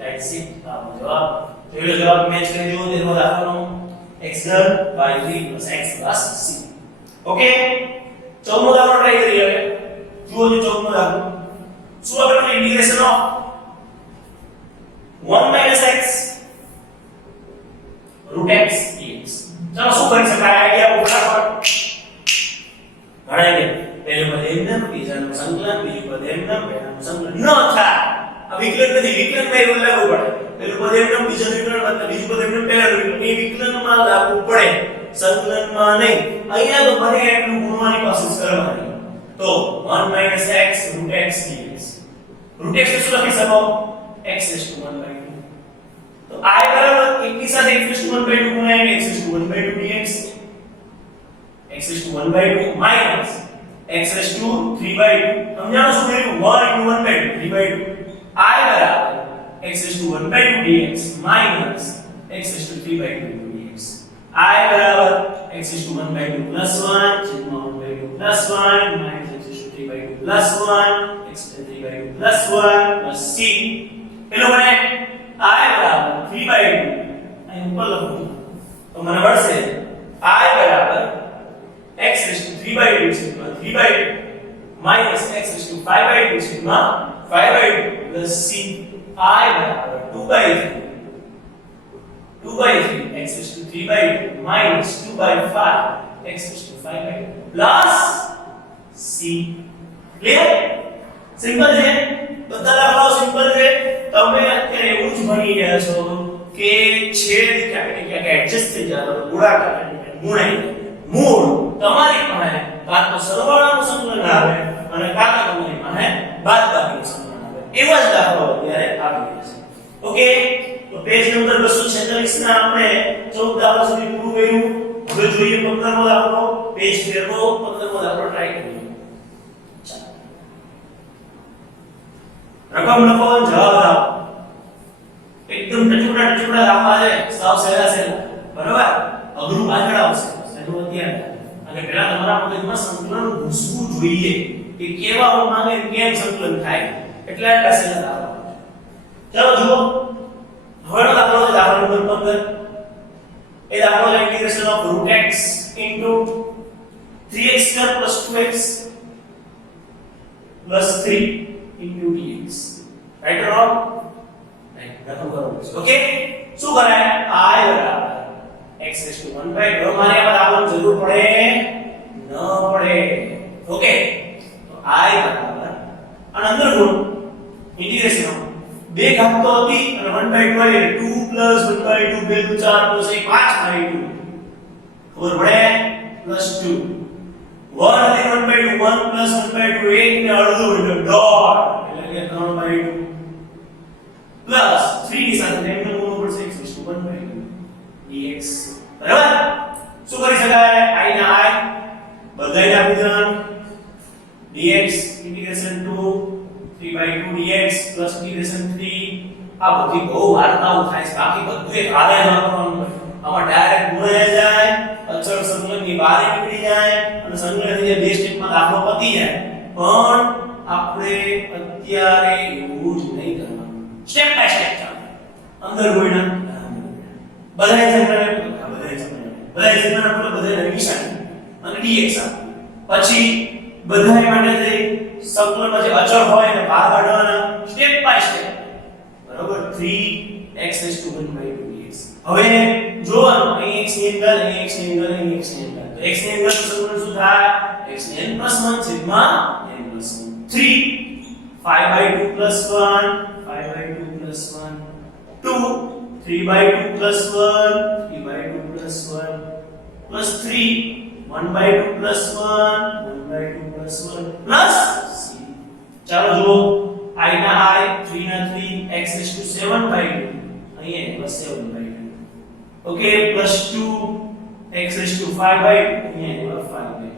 that's it આપણો જવાબ તો એનો જવાબ મેચ કરી દો તેનો દાખલાનો x ઘન by 3 plus x plus c okay ચોથો દાખલો ટ્રાય કરીએ હવે જુઓ જો ચોથો દાખલો શું આપણે integration of 1 minus x root x dx ચાલો શું કરી શકાય આઈડિયા ફટાફટ ઘણા કે પહેલું પદ એમનેમ બીજાનું સંકલન બીજું પદ એમનેમ પહેલાનું સંકલન ન થાય આ વિકલન નથી વિકલન માં એવું લાગુ પડે પહેલું પદ એમનેમ બીજાનું વિકલન વત્તા બીજું પદ એમનેમ પહેલાનું વિકલન એ વિકલનમાં લાગુ પડે સંકલનમાં નહીં અહીંયા તો બને એટલું ગુણવાની કોશિશ કરવાની તો 1 minus x root x dx root x શું લખી શકો x is to 1 by 2 તો I બરાબર એકની સાથે x is to 1 by 2 ગુણ્યા x is to 1 by 2 dx x is to 1 by 2 minus x is to 3 by 2 સમજાણો શું કર્યું 1 into 1 by 2 3 by 2 I બરાબર x is to 1 by 2 dx minus x is to 3 by 2 dx I બરાબર x is to 1 by 2 plus 1 છેદમાં 1 by 2 plus 1 minus x is to 3 by 2 plus 1 x is to 3 by 2 plus 1 plus c પેલો મને I બરાબર 3 by 2 અહીં ઉપર લખું તો મને મળશે I બરાબર x is to 3 by 2 છેદમાં 3 by 2 minus x is to 5 by 2 છેદમાં 5 by 2 plus c I બરાબર 2 by 3 2 by 3 x is to 3 by 2 minus 2 by 5 x is to 5 by 2 plus c clear simple છે બધા દાખલાઓ simple છે તમે અત્યારે એવું જ ભણી રહ્યા છો કે છેદ ક્યાંક એડજસ્ટ થઈ જાય તો ગુણાકાર ગુણાઈ મૂળ તમારી પાસે કાં તો સરવાળાનું સંકલન આવે અને કાં તો તમારી પાસે બાદબાકીનું સંકલન આવે એવા જ દાખલાઓ અત્યારે આવી રહ્યા છે ઓકે તો પેજ નંબર 246 ના આપણે 14 દાખલા સુધી પૂરું કર્યું હવે જોઈએ 15મો દાખલો પેજ 13મો 15મો દાખલો ટ્રાય કરીએ રકમ લખો જવાબ આપો એકદમ ટચુકડા દાખલા છે સાવ સહેલા સહેલા બરાબર અઘરું પાછળ આવશે સહેલું અત્યારે અને પહેલા તમારા મગજમાં સંકલન ઘૂસવું જોઈએ કે કેવા હું માંગે કેમ સંકલન થાય એટલે આટલા સહેલા દાખલા ચાલો જુઓ હવેનો દાખલો છે દાખલા નંબર 15 એ દાખલો છે integration of root x into 3x square plus 2x plus 3 into dx right or wrong right લખો કરો ઓકે શું કરાય I બરાબર x is to 1 by 2 મારે આ દાખલાની જરૂર પડે ન પડે ઓકે તો I બરાબર અને અંદર ગુણ ઇન્ટિગ્રેશન બે ઘાત તો હતી અને 1/2 આવી એટલે 2 1/2 ભેગું 4 + 1 5/2 ખબર પડે +2 1 હતી 1/2 1 + 1/2 1 ને અડધું એટલે ડોટ એટલે કે 3/2 પ્લસ 3 ની સાથે એમને મૂકવું પડશે x = 1/2 dx બરાબર શું કરી શકાય i ના i બધાને આપી દેવાનું dx integration 2 3/2 dx plus integration 3 આ બધી બહુ વાર્તાઓ થાય છે બાકી બધું એક હારે વાપરવાનું હોય આમાં ડાયરેક્ટ ગુણાય જાય અચળ સંકલનની બહાર નીકળી જાય અને સંકલનની જે બે સ્ટેપમાં દાખલો પતી જાય પણ આપણે અત્યારે એવું જ નહીં કરવાનું સ્ટેપ બાય સ્ટેપ ચાલો અંદર ગોળના બધાય સંકલન બધાય નિશાની અને dx પછી બધાય માટે જે સંકલનમાં જે અચળ હોય એને બહાર કાઢવાના સ્ટેપ બાય સ્ટેપ બરાબર 3x⁴ dx હવે જોવાનું અહીં x ની અંદર અહીં x ની અંદર અહીં x ની અંદર તો x ની અંદર સંકલન શું થાય x ની n + 1 છેદમાં n + 1 3 5/2 + 1 5/2 + 1 2 3/2 + 1 3/2 + 1 plus 3 1/2 plus 1 1/2 plus 1 plus c ચાલો જુઓ i ના i 3 ના 3 x⁴ 7/2 અહીંયા +7/2 ઓકે plus 2 x⁵ 5/2 અહીંયા +5/2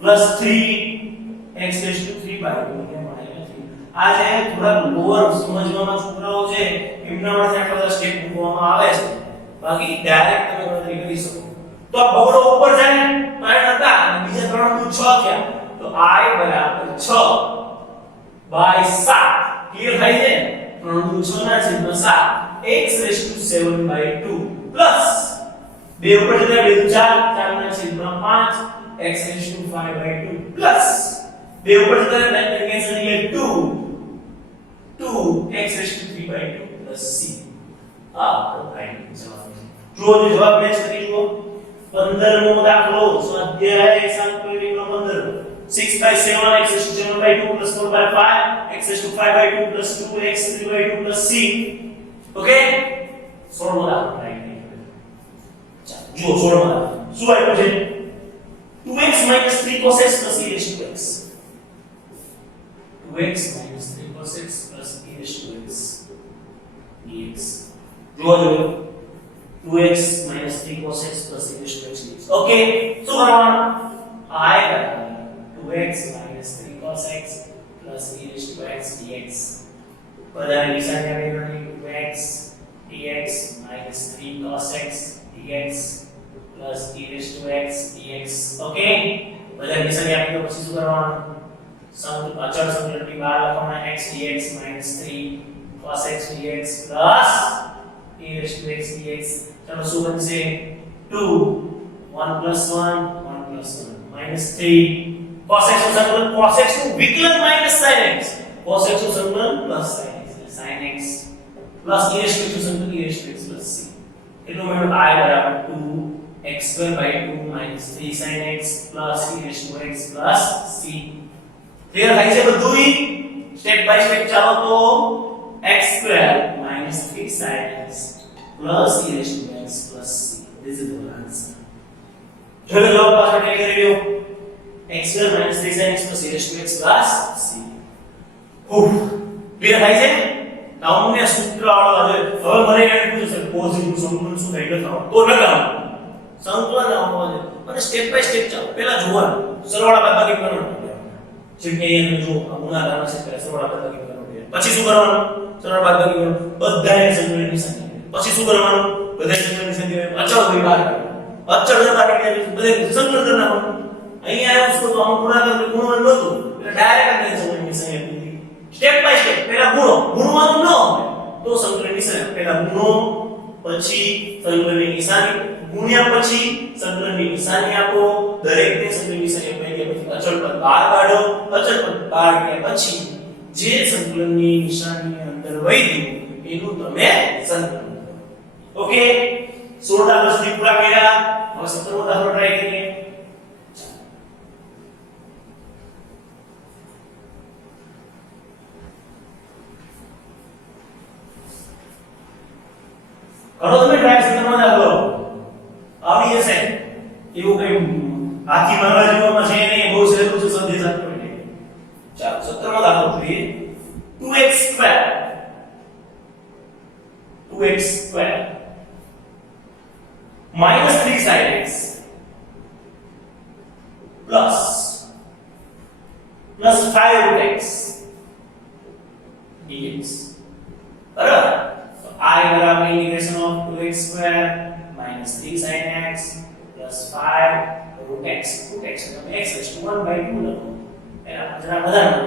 plus 3 x⁵ 3/2 આ જે થોડા લોઅર સમજવામાં છોકરાઓ છે એમના માટે આટલા સ્ટેપ મૂકવામાં આવે છે બાકી ડાયરેક્ટ તમે ગણતરી કરી શકો તો આ બગડો ઉપર જાય ને 3 હતા અને બીજા ત્રણ નું 6 થયા તો i = 6/7 ક્લિયર થાય છે 3 નું 6 ના છેદમાં 7 x⁵ 7/2 પ્લસ બે ઉપર જતા બે 4 4 ના છેદમાં 5 x⁵ 5/2 પ્લસ બે ઉપર જતા એટલે કેન્સલ થઈ ગયા 2 x⁵ 3/2 પ્લસ c આ તો ફાઇનલ જવાબ જો જવાબ મેચ કરી જુઓ 15મો દાખલો સ્વાધ્યાય example 15 6/7 x⁵ 7/2 plus 4/5 x⁵ 5/2 plus 2x 3/2 plus c okay 16મો દાખલો ચાલો જુઓ 16મો દાખલો શું આપ્યું છે 2x - 3 cos x plus e raised to x 2x - 3 cos x plus e raised to x dx જુઓ 2x - 3 cos x plus e raised to x dx okay શું કરવાનું i બરાબર 2x - 3 cos x plus e raised to x dx બધાની નિશાની આપી 2x dx - 3 cos x dx plus e raised to x dx okay બધાની નિશાની આપી તો પછી શું કરવાનું અચળ સંકલનની બહાર લખવાના x dx - 3 cos x dx plus e raised to x dx ચલો શું બનશે 2 1 plus 1 1 plus 1 minus 3 cos x નું સંકલન cos x નું વિકલન minus sin x cos x નું સંકલન plus sin x sin x plus e raised to સંકલન e raised to x plus c એટલું મેળવો I બરાબર 2x²/2 minus 3 sin x plus e raised to x plus c clear થાય છે બધું step by step ચાલો તો x² minus 3 sin x plus e raised to x plus c this is the answer ચલો જવાબ પાછો tech કરી લો x² minus 3 sin x plus e raised to x plus c clear થાય છે તમને સૂત્ર આવડવા જોઈએ હવે મને એને પૂછ્યું છે પોઝિટિવ સંકલન શું થાય લખાવો તો લગાવો સંકલન આવડવા જોઈએ અને સ્ટેપ બાય સ્ટેપ ચાલો પહેલા જોવાનું સરવાળા બાદબાકી કરવાનું જેમ કે અહીંયા જો ગુણાકારમાં છે પહેલા સરવાળા બાદબાકી કરવાનું પછી શું કરવાનું સરવાળા બાદબાકી કરવાનું બધાને સંકલનની નિશાની પછી શું કરવાનું બધાને સંકલનની નિશાની અચળ હોય બહાર અચળ જતા કે બધે સંકલન કરી નાખવાનું અહીંયા આવ્યું શું તો આમ ગુણાકાર ગુણવાનું નહોતું એટલે ડાયરેક્ટ આપણે સંકલનની નિશાની આપી દીધી સ્ટેપ બાય સ્ટેપ પહેલા ગુણવાનું ન હોય તો સંકલનની નિશાની પહેલા ગુણો પછી સંકલનની નિશાની ગુણ્યા પછી સંકલનની નિશાની આપો દરેકને સંકલનની નિશાની આપી કે પછી અચળ પદ બહાર કાઢો અચળ પદ બહાર કાઢ્યા પછી જે સંકલનની નિશાની અંદર વહી એનું તમે સંકલન કરો ઓકે 16 દાખલા પૂરા કર્યા હવે 17મો દાખલો ટ્રાય કરીએ કરો તમે ટ્રાય સૂત્રમાં દાખલો આવડી જશે એવું કઈ હાથી મારવા જેવામાં છે નહીં બહુ સહેલું છે સમજી શકતો નહીં ચાલો સૂત્રમાં દાખલો જોઈએ 2x square 2x square minus 3 sin x plus 5 root x dx बराबर तो I बराबर integration of 2x square minus 3 sin x plus 5 root x એટલે x is 1/2 લખો એના જરા વધારે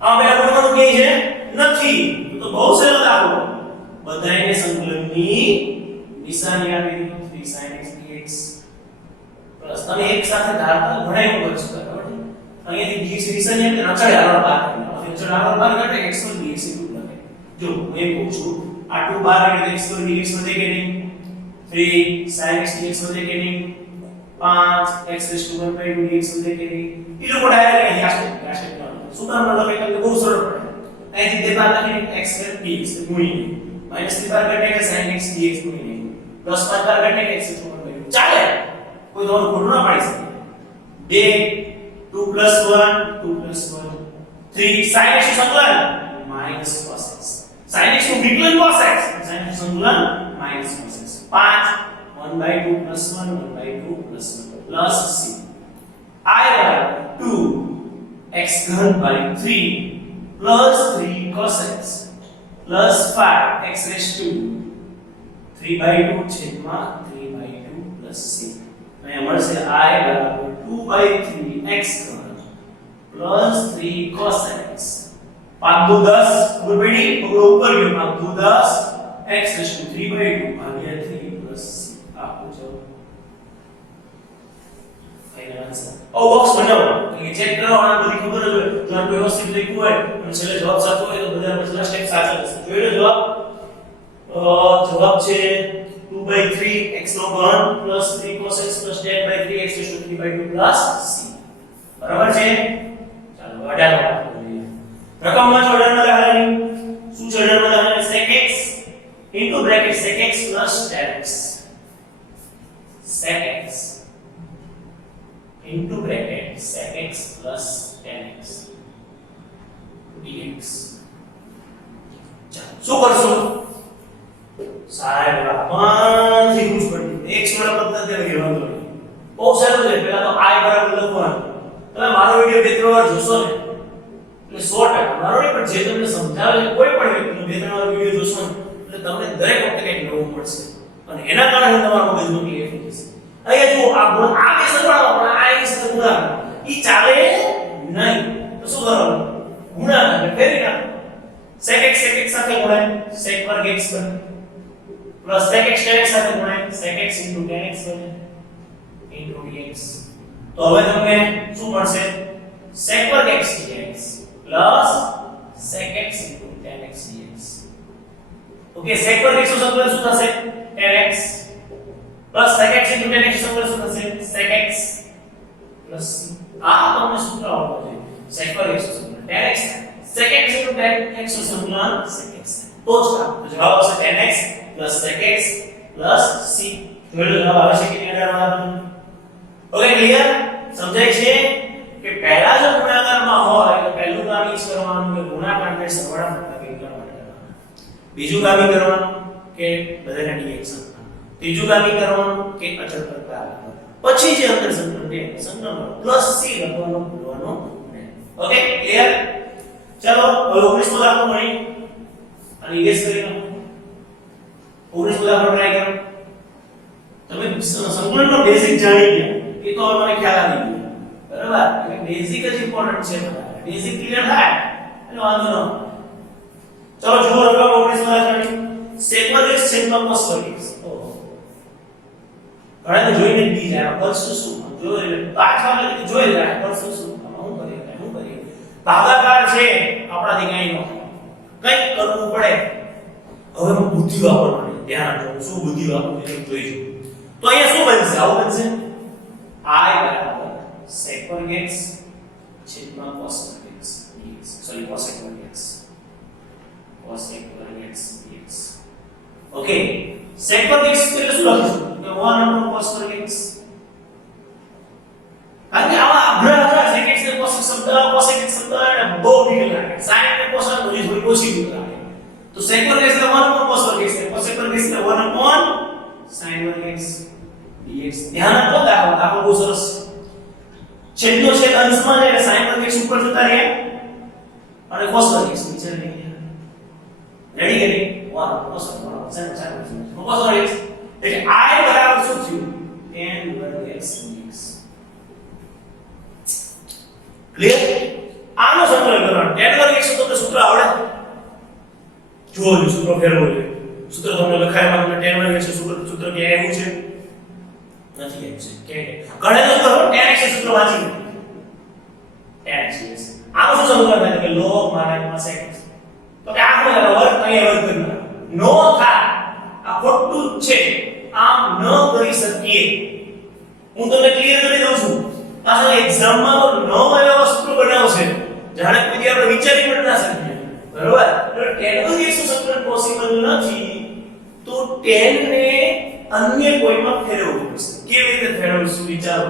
આ બે આપણને કે છે નથી તો બહુ સરળ દાખલો બધાયને સંકલનની નિશાની આપી દીધું 3 sin x dx પ્લસ તમે એક સાથે ધારતા ઘણા એવું કરી શકો બરાબર અહીંયાથી dx નિશાની એટલે અચળ આગળ બહાર કાઢી અચળ આગળ બહાર કાઢે x પર dx એટલું લખે જો હું એમ કહું છું આટલું બહાર કાઢી x પર dx વધે કે નહીં 3 sin x dx વધે કે નહીં 5 x raised to 1/2 dx વધે કે નહીં એ લોકો ડાયરેક્ટ અહીં આ સ્ટેપ સૂત્રમાં લખે એટલે બહુ સરળ પડે અહીંથી બે બાદ નાખીને x પર dx ગુણીને -3 બાર કાઢે કે sin x dx ગુણીને પ્લસ 5 બાર કાઢે કે x raised to 1/2 ચાલે કોઈ તો ખોટું ના પાડી શકે 2 2 + 1 2 + 1 3 sin x સંકલન minus cos x sin x નું વિકલન cos x sin x સંકલન minus cos x 5 1/2 + 1 1/2 + 1 plus c I બરાબર 2 x ઘન by 3 plus 3 cos x plus 5 x raised to 3/2 છેદમાં 3/2 plus c અહીંયા મળશે I બરાબર 2/3 x ઘન plus 3 cos x 5 × 10 ઉપર પડી ઉપર ગયો 5 × 10 x raised to 3/2 ભાગ્યા 3 plus c આપો જવાબ ફાઇનલ આન્સર ઓ બોક્સ બનાવો કે ચેક કરો આને બધી ખબર જ હોય જો આ વ્યવસ્થિત લખ્યું હોય અને છેલ્લે જવાબ સાચો હોય તો બધા બચેલા સ્ટેપ સાચા હશે જોઈ લો જવાબ છે 2/3 x નો ઘન plus 3 cos x plus 10/3 x raised to 3/2 plus c બરાબર છે ચાલો અઢાર રકમમાં જોડણમાં દાખલાની શું જોડણમાં દાખલા sec x into bracket sec x plus tan x sec x into bracket sec x plus tan x dx ચાલો શું કરશું સાહેબ રામાથી ગુજ પડી x વાળા પદ્ધતિ લખી વાંધો નહીં બહુ સરળ છે પહેલા તો I બરાબર લખવાનું તમે મારો વિડિયો બે ત્રણ વાર જોશો ને એટલે 100% મારો નહીં પણ જે તમને સમજાવે છે કોઈ પણ વ્યક્તિનો બે ત્રણ વાર વિડિયો જોશો ને એટલે તમને દરેક વખતે કંઈક નવું મળશે અને એના કારણે તમારા મગજમાં ક્લિયર થઈ જશે અહીંયા જો આ ગુણ આ બે સરવાળો પણ આ એક સાથે ગુણાકાર ઈ ચાલે નહીં તો શું કરવાનું ગુણાકાર ફેરવી નાખો sec x સાથે ગુણાય sec વર્ગ x બને plus sec x tan x સાથે ગુણાય sec x into tan x બને into dx તો હવે તમને શું મળશે sec વર્ગ x dx plus sec x into tan x dx okay sec વર્ગ x નું સંકલન શું થશે tan x plus sec x into tan x નું સંકલન શું થશે sec x plus c આ તમને સૂત્ર આવડવું જોઈએ sec વર્ગ x નું સંકલન tan x sec x into tan x નું સંકલન sec x તો જ જવાબ આવશે tan x plus sec x plus c જોઈ લો જવાબ આવે છે કે નહીં અઢારમાં ઓકે ક્લિયર સમજાય છે કે પહેલા જો ગુણાકારમાં હોય તો પહેલું કામ ઈ કરવાનું કે ગુણાકારને સરવાળામાં ભાગી કરવાનું બીજું કામ ઈ કરવાનું કે બધાના dx ત્રીજું કામ ઈ કરવાનું કે અચળ પર ભાગ પછી જે અંદર સંકલન છે સંકલન પ્લસ c લખવાનું ભૂલવાનું નહીં ઓકે ક્લિયર ચલો હવે 19 નો દાખલો મળી અને ઈએસ કરી લો 19 નો દાખલો ટ્રાય કરો તમે સંકલનનો બેઝિક જાણી ગયા એ તો હવે મને ખ્યાલ આવી ગયો બરાબર એટલે બેઝિક જ ઇમ્પોર્ટન્ટ છે બધા બેઝિક ક્લિયર થાય એટલે વાંધો ન ચલો જુઓ રકમ 19 માં જાણી sec વર્ગ x છેદમાં cos વર્ગ x ઘણા તો જોઈને બી જાય પલ્સ શું જોઈ લે પાછા એટલે જોઈ લે પલ્સ શું હું કરીએ ભાગાકાર છે આપણાથી કઈ ન કંઈક કરવું પડે હવે હું બુદ્ધિ વાપરવાની ધ્યાન રાખો શું બુદ્ધિ વાપરવું એ જોઈશું તો અહીંયા શું બનશે આવું બનશે I બરાબર sec વર્ગ x છેદમાં cos વર્ગ x dx સોરી cosec વર્ગ x dx ઓકે sec વર્ગ x એટલે શું લખીશું કે 1 upon cos વર્ગ x અને આવા અઘરા sec x ને cos શબ્દ અને બહુ ડિટેલ લાગે sin અને cos બધી થોડી ઓછી ડિટેલ લાગે તો sec વર્ગ x એટલે 1 upon cos વર્ગ x cos વર્ગ x એટલે 1 upon sin વર્ગ x dx ધ્યાન આપો દાખલો બહુ સરસ છેદનો છેદ અંશમાં જાય એટલે sin વર્ગ x ઉપર જતા રહે અને cos વર્ગ x નીચે રહે રેડી ગેટ 1 cos વર્ગ x એટલે I બરાબર શું થયું tan વર્ગ x dx ક્લિયર આનો સંકલન કરવાનું tan વર્ગ x તો સૂત્ર આવડે જો સૂત્ર ફેરવો જોઈએ સૂત્ર તમને લખાયમાં તમને tan વર્ગ x સૂત્ર કે એવું છે નથી એવું છે કે ગણિત કરો tan x સૂત્ર વાંચી tan x આનો શું સંકલન થાય કે log માઈનસ x તો કે આનો વર્ગ અહીંયા વર્ગ કરવાનો નો થાય આ ખોટું છે આમ ન કરી શકીએ હું તમને ક્લિયર કરી દઉં છું પાછળ એક્ઝામમાં તો ન એવા સૂત્ર બનાવશે જાણે કોઈ આપણે વિચારી પણ ના શકીએ બરોબર તો tan વર્ગ x સંકલન પોસિબલ નથી તો tan ને અન્ય કોઈમાં ફેરવવું પડશે કેવી રીતે ફેરવશું વિચારો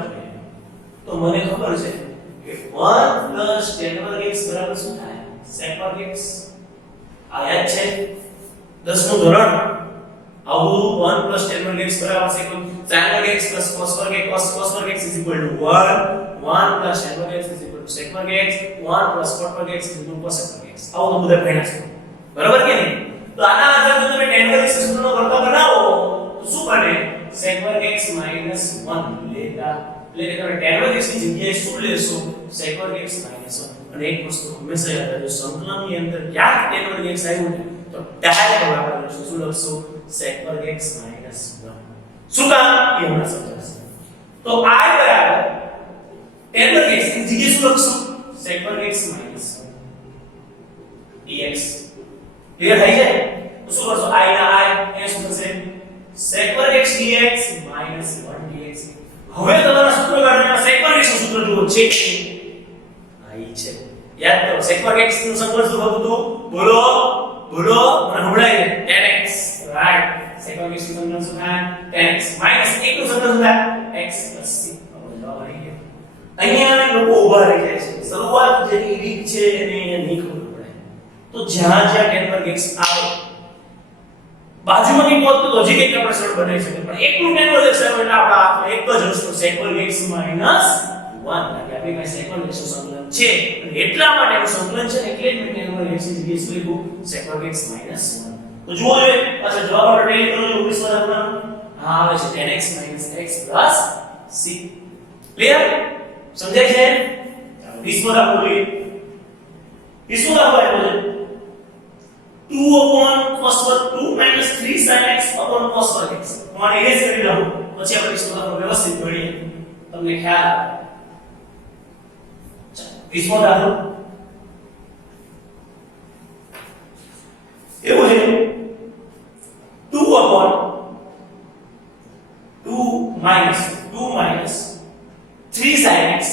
તો મને ખબર છે કે 1 tan વર્ગ x બરાબર શું થાય sec વર્ગ x આ યાદ છે 10 નું ધોરણ આવું 1 tan વર્ગ x બરાબર છે sin વર્ગ x cos વર્ગ x cos વર્ગ x 1 tan વર્ગ x sec વર્ગ x 1 cot વર્ગ x cos વર્ગ x આવું તો બધા ભણ્યા છે બરાબર કે નહીં તો આના આધારે તમે tan વર્ગ x સૂત્રનો કરતા બનાવો તો શું બને sec વર્ગ x 1 લેતા એટલે તમે tan વર્ગ x ની જગ્યાએ શું લેશો sec વર્ગ x 1 અને એક વસ્તુ હંમેશા યાદ રાખજો સંકલનની અંદર ક્યાંક tan વર્ગ x આવ્યું ને તો ડાયરેક્ટ બરાબર લખશું શું લખશું sec વર્ગ x 1 શું કામ એ હમણાં સમજાશે તો I બરાબર tan વર્ગ x ની જગ્યાએ શું લખશું sec વર્ગ x dx ક્લિયર થઈ જાય તો શું કરશો I ના I શું થશે sec વર્ગ x dx -1 dx હવે તમારા સૂત્ર કાઢવાના sec વર્ગ x નું સૂત્ર જુઓ છે આ છે યાદ કરો sec વર્ગ x નું સંકલન શું હતું બોલો બોલો મને સંભળાય tan x રાઈટ sec વર્ગ x નું સંકલન શું થાય tan x -1 નું સંકલન શું થાય x c અહીંયા લોકો ઊભા રહી જાય છે શરૂઆત જેની રીત છે એને નહીં ખબર પડે તો જ્યાં જ્યાં tan વર્ગ x આવે બાજુમાંની પદ તો લોજિક એક આપણે સરળ બનાવી શકીએ પણ એકનું tan વર્ગ x આવે એટલે આપણા હાથમાં એક જ રસ્તો sec વર્ગ x -1 કે આપણી પાસે sec વર્ગ x નું સંકલન છે અને એટલા માટે એનું સંકલન છે એટલે જ મેં tan વર્ગ x ની જગ્યાએ શું લખ્યું sec વર્ગ x -1 તો જુઓ જોઈએ પાછા જવાબ આપણે ટેલી કરો 19 વાળા બનાવો હા આવે છે tan x - x c clear સમજાય છે ચાલો 20 માં રાખો જોઈએ 20 માં રાખો એટલે 2 upon cos વર્ગ 2 - 3 sin x upon cos વર્ગ x હું આને એરેઝ કરી દઉં પછી આપણે 20 માં વ્યવસ્થિત ભણીએ તમને ખ્યાલ આવે ચાલો 20 માં રાખો એવું છે 2 upon 2 minus 3 sin x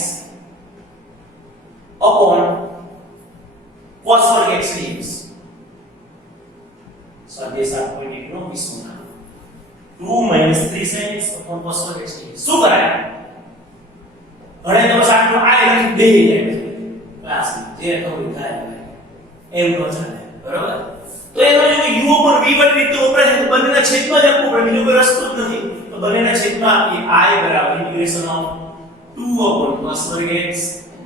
upon cos વર્ગ x dx સ્વાધ્યાય 7.1 નો 20 માં 2 minus 3 sin x upon cos વર્ગ x dx શું કરાય ઘણે તો સાકનો આ લખી દે ક્લાસ જે થવું થાય એમ નો ચાલે બરાબર તો એનો જો u ઉપર v વડે રીત તો વપરાય છે બંનેના છેદમાં જ આપવું પડે બીજો કોઈ રસ્તો જ નથી તો બંનેના છેદમાં આપી I બરાબર ઇન્ટિગ્રેશન ઓફ 2 upon cos વર્ગ x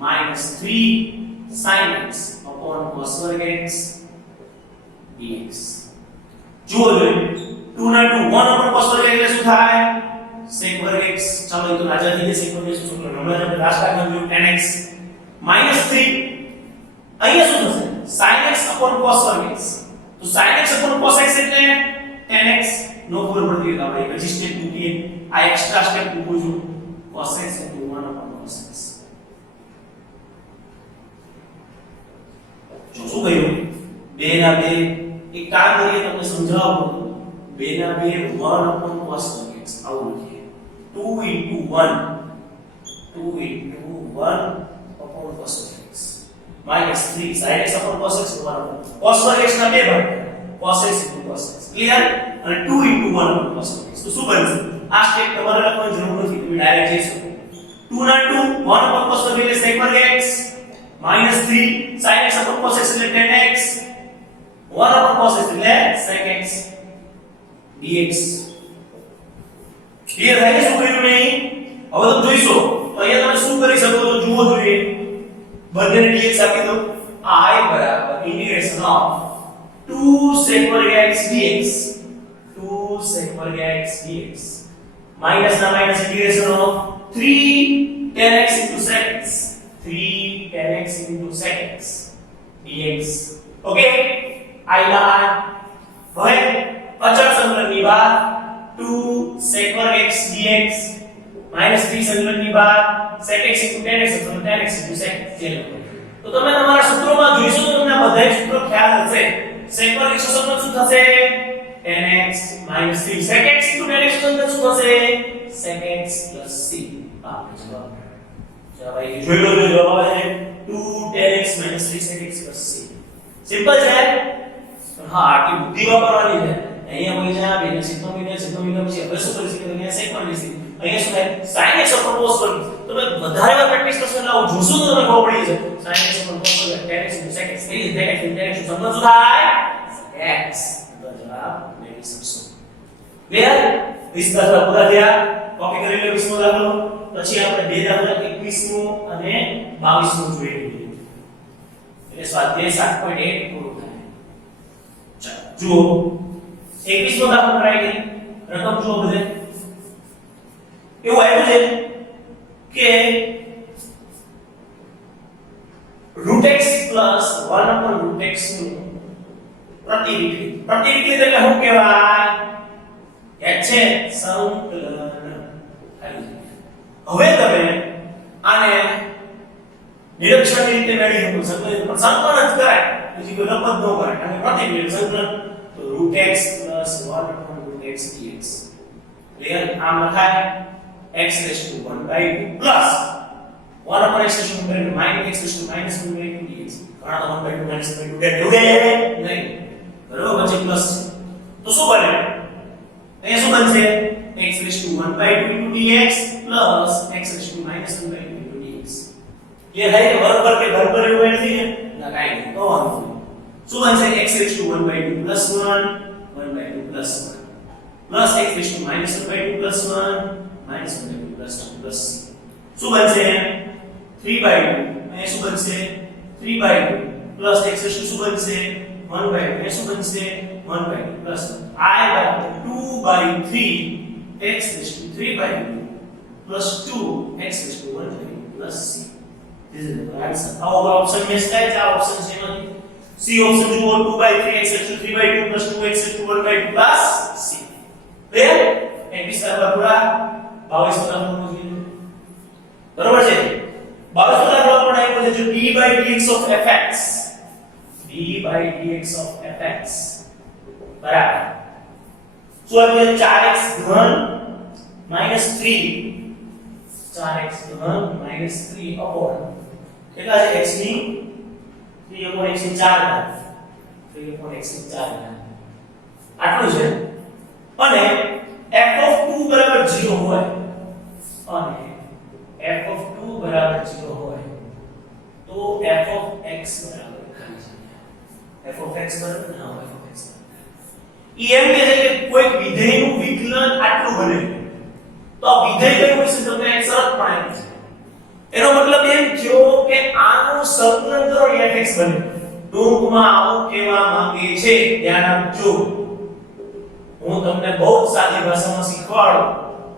minus 3 sin x upon cos વર્ગ x dx જુઓ જોઈએ 2 ના 2 1 upon cos વર્ગ એટલે શું થાય sec વર્ગ x ચાલો એ તો રાજા થઈ ગયા sec વર્ગ x શું કરો હમણાં આપણે લાસ્ટ આગળ tan x minus 3 અહીંયા શું થશે sin x upon cos વર્ગ x તો sin x upon cos x એટલે tan x નો ખબર પડતી હોય આપણે હજી સ્ટેપ મૂકીએ આ એક્સ્ટ્રા સ્ટેપ મૂકું છું cos x into 1 upon cos x જો શું કહ્યું 2 ના 2 એક કામ કરીએ તમને સમજાવું 2 ના 2 1 upon cos વર્ગ x આવું લખીએ 2 into 1 upon cos વર્ગ x minus 3 sin x upon cos x 1 upon cos વર્ગ x ના બે ભાગ cos x into cos x clear અને 2 * 1 cos x. તો શું બનશે? આ સ્ટેપ તમારે લખવાની જરૂર નથી, તમે ડાયરેક્ટ જઈ શકો. 2 ના 2 1 cos એટલે sec વર્ગ x -3 sin x cos x એટલે tan x 1 cos x એટલે sec x dx. ક્લિયર થાય શું કર્યું નહીં? હવે તમે જોઈશો તો અહીંયા તમે શું કરી શકો તો જુઓ જોઈએ. બંનેને dx આપી દો. I બરાબર ઇન્ટિગ્રેશન ઓફ 2 sec વર્ગ x dx 2 sec વર્ગ x dx માઈનસ ના minus integration of 3 tan x into sec x 3 tan x into sec x dx. Okay I ના હવે અચળ સંકલનની બહાર 2 sec વર્ગ x dx -3 સંકલનની બહાર sec x into tan x અથવા tan x into sec x જે લખો. તો તમે તમારા સૂત્રોમાં જોઈશો તો તમને બધા સૂત્રો ખ્યાલ હશે. sec વર્ગ x નું સંકલન શું થશે? tan x -3 sec x into tan x નું સંકલન શું થશે? sec x plus c. આ જવાબ. ચલો ભાઈ જોઈ લો જવાબ આવે છે 2 tan x -3 sec x plus c. Simple છે. હા આટલી બુદ્ધિ વાપરવાની છે. અહીંયા કોઈ છે આ બેને સિગ્મા મીટર પછી હવે શું કરી શકે? અહીંયા sec માં લીધી. અહીંયા શું થાય? sin x ઉપર cos વર્ગ. તમે વધારે વાર પ્રેક્ટિસ કરશો એટલે આવું જોશો તો તમને ખબર પડી જશે. sin x ઉપર cos વર્ગ tan x sec x એ tan x tan x નું સંબંધ શું થાય? x. તો જવાબ મેળવી શકશો. ક્લિયર? 20 દાખલા પૂરા થયા. કોપી કરી લો 20 નો દાખલો. પછી આપણે બે દાખલા 21 નું અને 22 નું જોઈ લઈએ. એટલે સ્વાધ્યાય 7.1 પૂરું થાય. ચાલો જુઓ 21 નો દાખલો ટ્રાય કરી. રકમ જુઓ બધે. એવું આવ્યું છે કે √x + 1/√x નું પ્રતિવિકલિત એટલે શું કહેવાય? એક છે સંકલન. હવે તમે આને નિરીક્ષણની રીતે મેળવી શકો. સંકલન જ કરાય, બીજી કોઈ રમત ન કરાય. અને પ્રતિવિકલિત સંકલન તો √x + 1/√x dx. ક્લિયર? આમ લખાય x⁻² plus 1/x⁻² -x⁻² dx. કારણ 1/2 -2 કે જોડે નહીં. બરોબર? પછી પ્લસ તો શું બને? અહીંયા શું બનશે? x⁻² dx plus x⁻² dx. ये है બરાબર કે બરાબર એવું નથી ને? ના કાઈ નહીં. તો શું બનશે? x⁻² plus 1 1/2 plus 1 plus x⁻² plus 1 -1/2 plus 2 plus c. શું બનશે? 3/2. અહીંયા શું બનશે? 3/2 plus x શું બનશે? 1/2. અહીંયા શું બનશે? 1/2 plus I બરાબર 2/3 x⁻³ plus 2 x⁻² plus c. This is the answer. Our option में क्या है? ऑप्शन से मतलब C ऑप्शन जो 2/3 x⁻³ plus 2 x⁻² plus c. Clear? 21 का पूरा 22 का बराबर છે. 22 દાખલો પણ આવ્યો છે જો d/dx of fx d/dx of fx બરાબર શું આવ્યું? 4x ઘન -3 4x ઘન -3 અપોન કેટલા છે? x ની 3 x ની 4 ઘાત 3 x ની 4 ઘાત આટલું છે. અને f(2) બરાબર 0 હોય અને f(2) બરાબર 0 હોય તો f(x) બરાબર ખાલી જગ્યા f(x) બરાબર ના હોય f(x) એમ કહે છે કે કોઈ વિધેયનું વિકલન આટલું બને તો આ વિધેય કયું હોય છે? તમને એક શરત પણ આપી છે. એનો મતલબ એમ થયો કે આનું સંકલન કરો fx બને. ટૂંકમાં આવું કહેવા માંગે છે. ધ્યાન આપજો. હું તમને બહુ સાદી ભાષામાં શીખવાડું.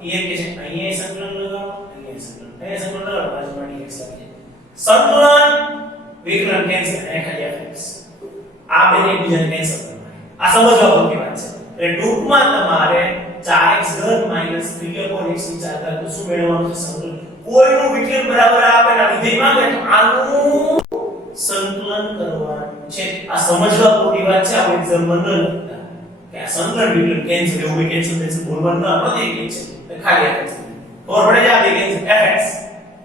એ કે છે અહીંયા સંકલન લગાવો, અહીંયા સંકલન લગાવો, બાજુમાં dx લાગે. સંકલન વિકલન કેન્સલ ખાલી fx. આ બેને એકબીજાને કેન્સલ કરવાના. આ સમજવા જેવી વાત છે. એટલે ટૂંકમાં તમારે 4x ઘન -3 x ની 4 ઘાત તો શું મેળવવાનું છે? સંકલન. કોઈનું વિકલન બરાબર આપેલા વિધેય માંગે તો આનું સંકલન કરવાનું છે. આ સમજવા પૂરી વાત છે. આ એક્ઝામ્પલ ન લખતા કે આ સંકલન વિકલન કેન્સલ એવું કેન્સલ બોલવાનું ન આપણે એક છે ખાલી fx. और बढ़े जा देखें fx.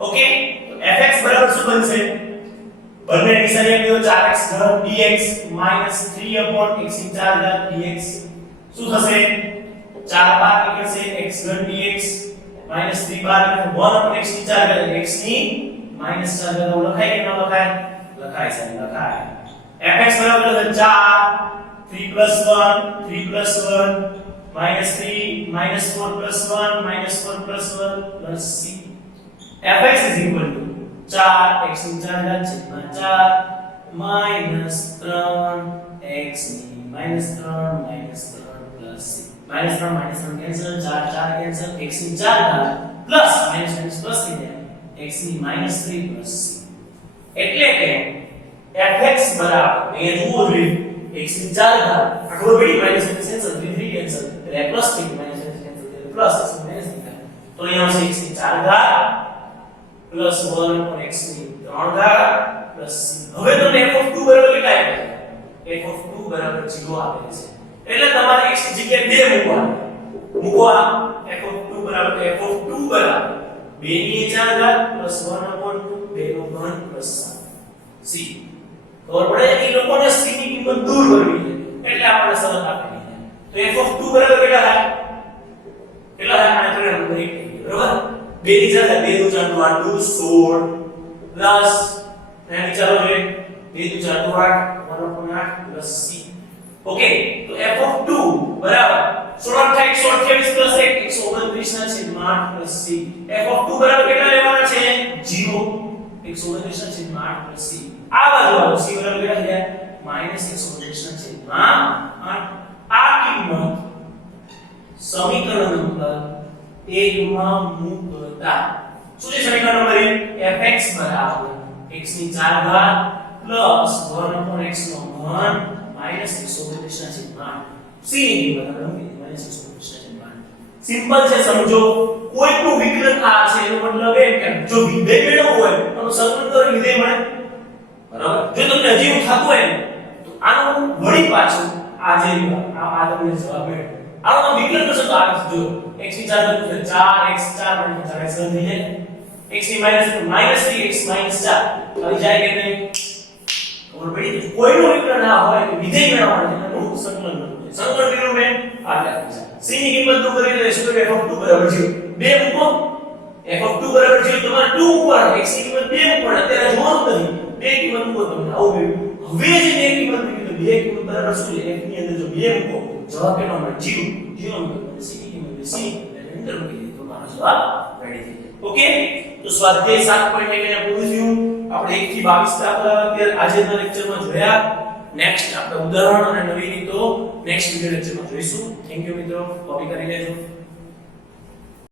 ओके तो fx बराबर શું બનશે? બંને નિશાની આપી દો 4x ઘન dx -3 x ની 4 ઘાત dx શું થશે 4 બાર નીકળશે x ઘન dx -3 બાર નીકળે 1 x ની 4 ઘાત x ની -4 ઘાત લખાય કે ન લખાય લખાય છે લખાય fx બરાબર છે 4 3 + 1 3 + 1 -3 -4 + 1 -4 + 1 c fx = 4 x ની 4 ઘાત છેદમાં 4 -3 x ની -3 c -3 cancel 4 4 cancel x ની 4 ઘાત પ્લસ માઈનસ પ્લસ થઈ જાય x ની -3 પ્લસ c એટલે કે fx બરાબર એ જુઓ જોઈએ x ની 4 ઘાત આ ખબર પડી માઈનસ cancel 3 cancel એટલે પ્લસ થઈ માઈનસ cancel એટલે પ્લસ x ની માઈનસ થઈ જાય તો અહીંયા આવશે x ની 4 ઘાત પ્લસ 1 પર x ની 3 ઘાત પ્લસ c હવે તમને f(2) બરાબર કેટલા આપ્યા f(2) બરાબર 0 આપેલ છે એટલે તમારે x ની જગ્યાએ 2 મૂકવા f(2) બરાબર f(2) બરાબર 2 ની 4 ઘાત પ્લસ 1/2 નો ઘન પ્લસ c ખબર પડે કે લોકોને c ની કિંમત દૂર કરવી છે એટલે આપણે શરત આપેલી છે તો f(2) બરાબર કેટલા થાય આને પરિણામ નંબર 1 બરાબર 2 ની 4 ઘાત 2 નું 4 નું 8 16 પ્લસ ને વિચારો જોઈએ 2 નું 4 નું 8 1/8 પ્લસ c ઓકે તો f(2) બરાબર 16 28 128 + 1 129 ના છેદમાં 8 પ્લસ c f(2) બરાબર કેટલા લેવાના છે 0 129 ના છેદમાં 8 પ્લસ c આ બાજુ આવો c બરાબર કેટલા થયા -129 ના છેદમાં 8 આ કિંમત સમીકરણ નંબર 1 માં મૂકતા શું છે સમીકરણ નંબર 1 fx બરાબર x ની 4 ઘાત પ્લસ 1/x નો ઘન -129 ના છેદમાં 8 c ની કિંમત આપણે મૂકી દીધી -129 ના છેદમાં 8 સિમ્પલ છે સમજો કોઈનું વિકલન આ છે એનો મતલબ એ કે જો વિધેય મેળવવું હોય તો સંકલન કરીને વિધેય મળે બરાબર જો તમને હજી થતું હોય તો આનું વળી પાછું આ જે આ તમને જવાબ મળે આનો વિકલન કરશો તો આ જો x ની 4 ઘાત 4x 4 − 4x થઈ જાય x ની -3x -4 આવી જાય કે નહીં ખબર પડી ગઈ કોઈનું વિકલન ના હોય તો વિધેય મેળવવાનું એનું સંકલન કરવું છે સંકલન કર્યું મેં આટલા c ની કિંમત તો કરી લેશું તો f(2) બરાબર 0 બે મૂકો f(2) બરાબર 0 તમારે 2 મૂકવાનું x ની કિંમત 2 મૂકવાનું અત્યારે જોવાનું નથી બે કિંમત મૂકો તમને આવું હવે જે બે કિંમત મૂકી તો બે કિંમત બરાબર શું છે f ની અંદર જો બે મૂકો જવાબ કેટલો મળે 0 મૂકો c ની કિંમત c એટલે એન્ટર મૂકી દીધું તો મારો જવાબ રેડી થઈ ગયો ઓકે તો સ્વાધ્યાય 7.1 ને પૂરું થયું આપણે 1 થી 22 દાખલા અત્યારે આજના લેક્ચરમાં જોયા નેક્સ્ટ આપણે ઉદાહરણ અને નવી રીતો નેક્સ્ટ વિડિયો લેક્ચરમાં જોઈશું થેન્ક યુ મિત્રો કોપી કરી લેજો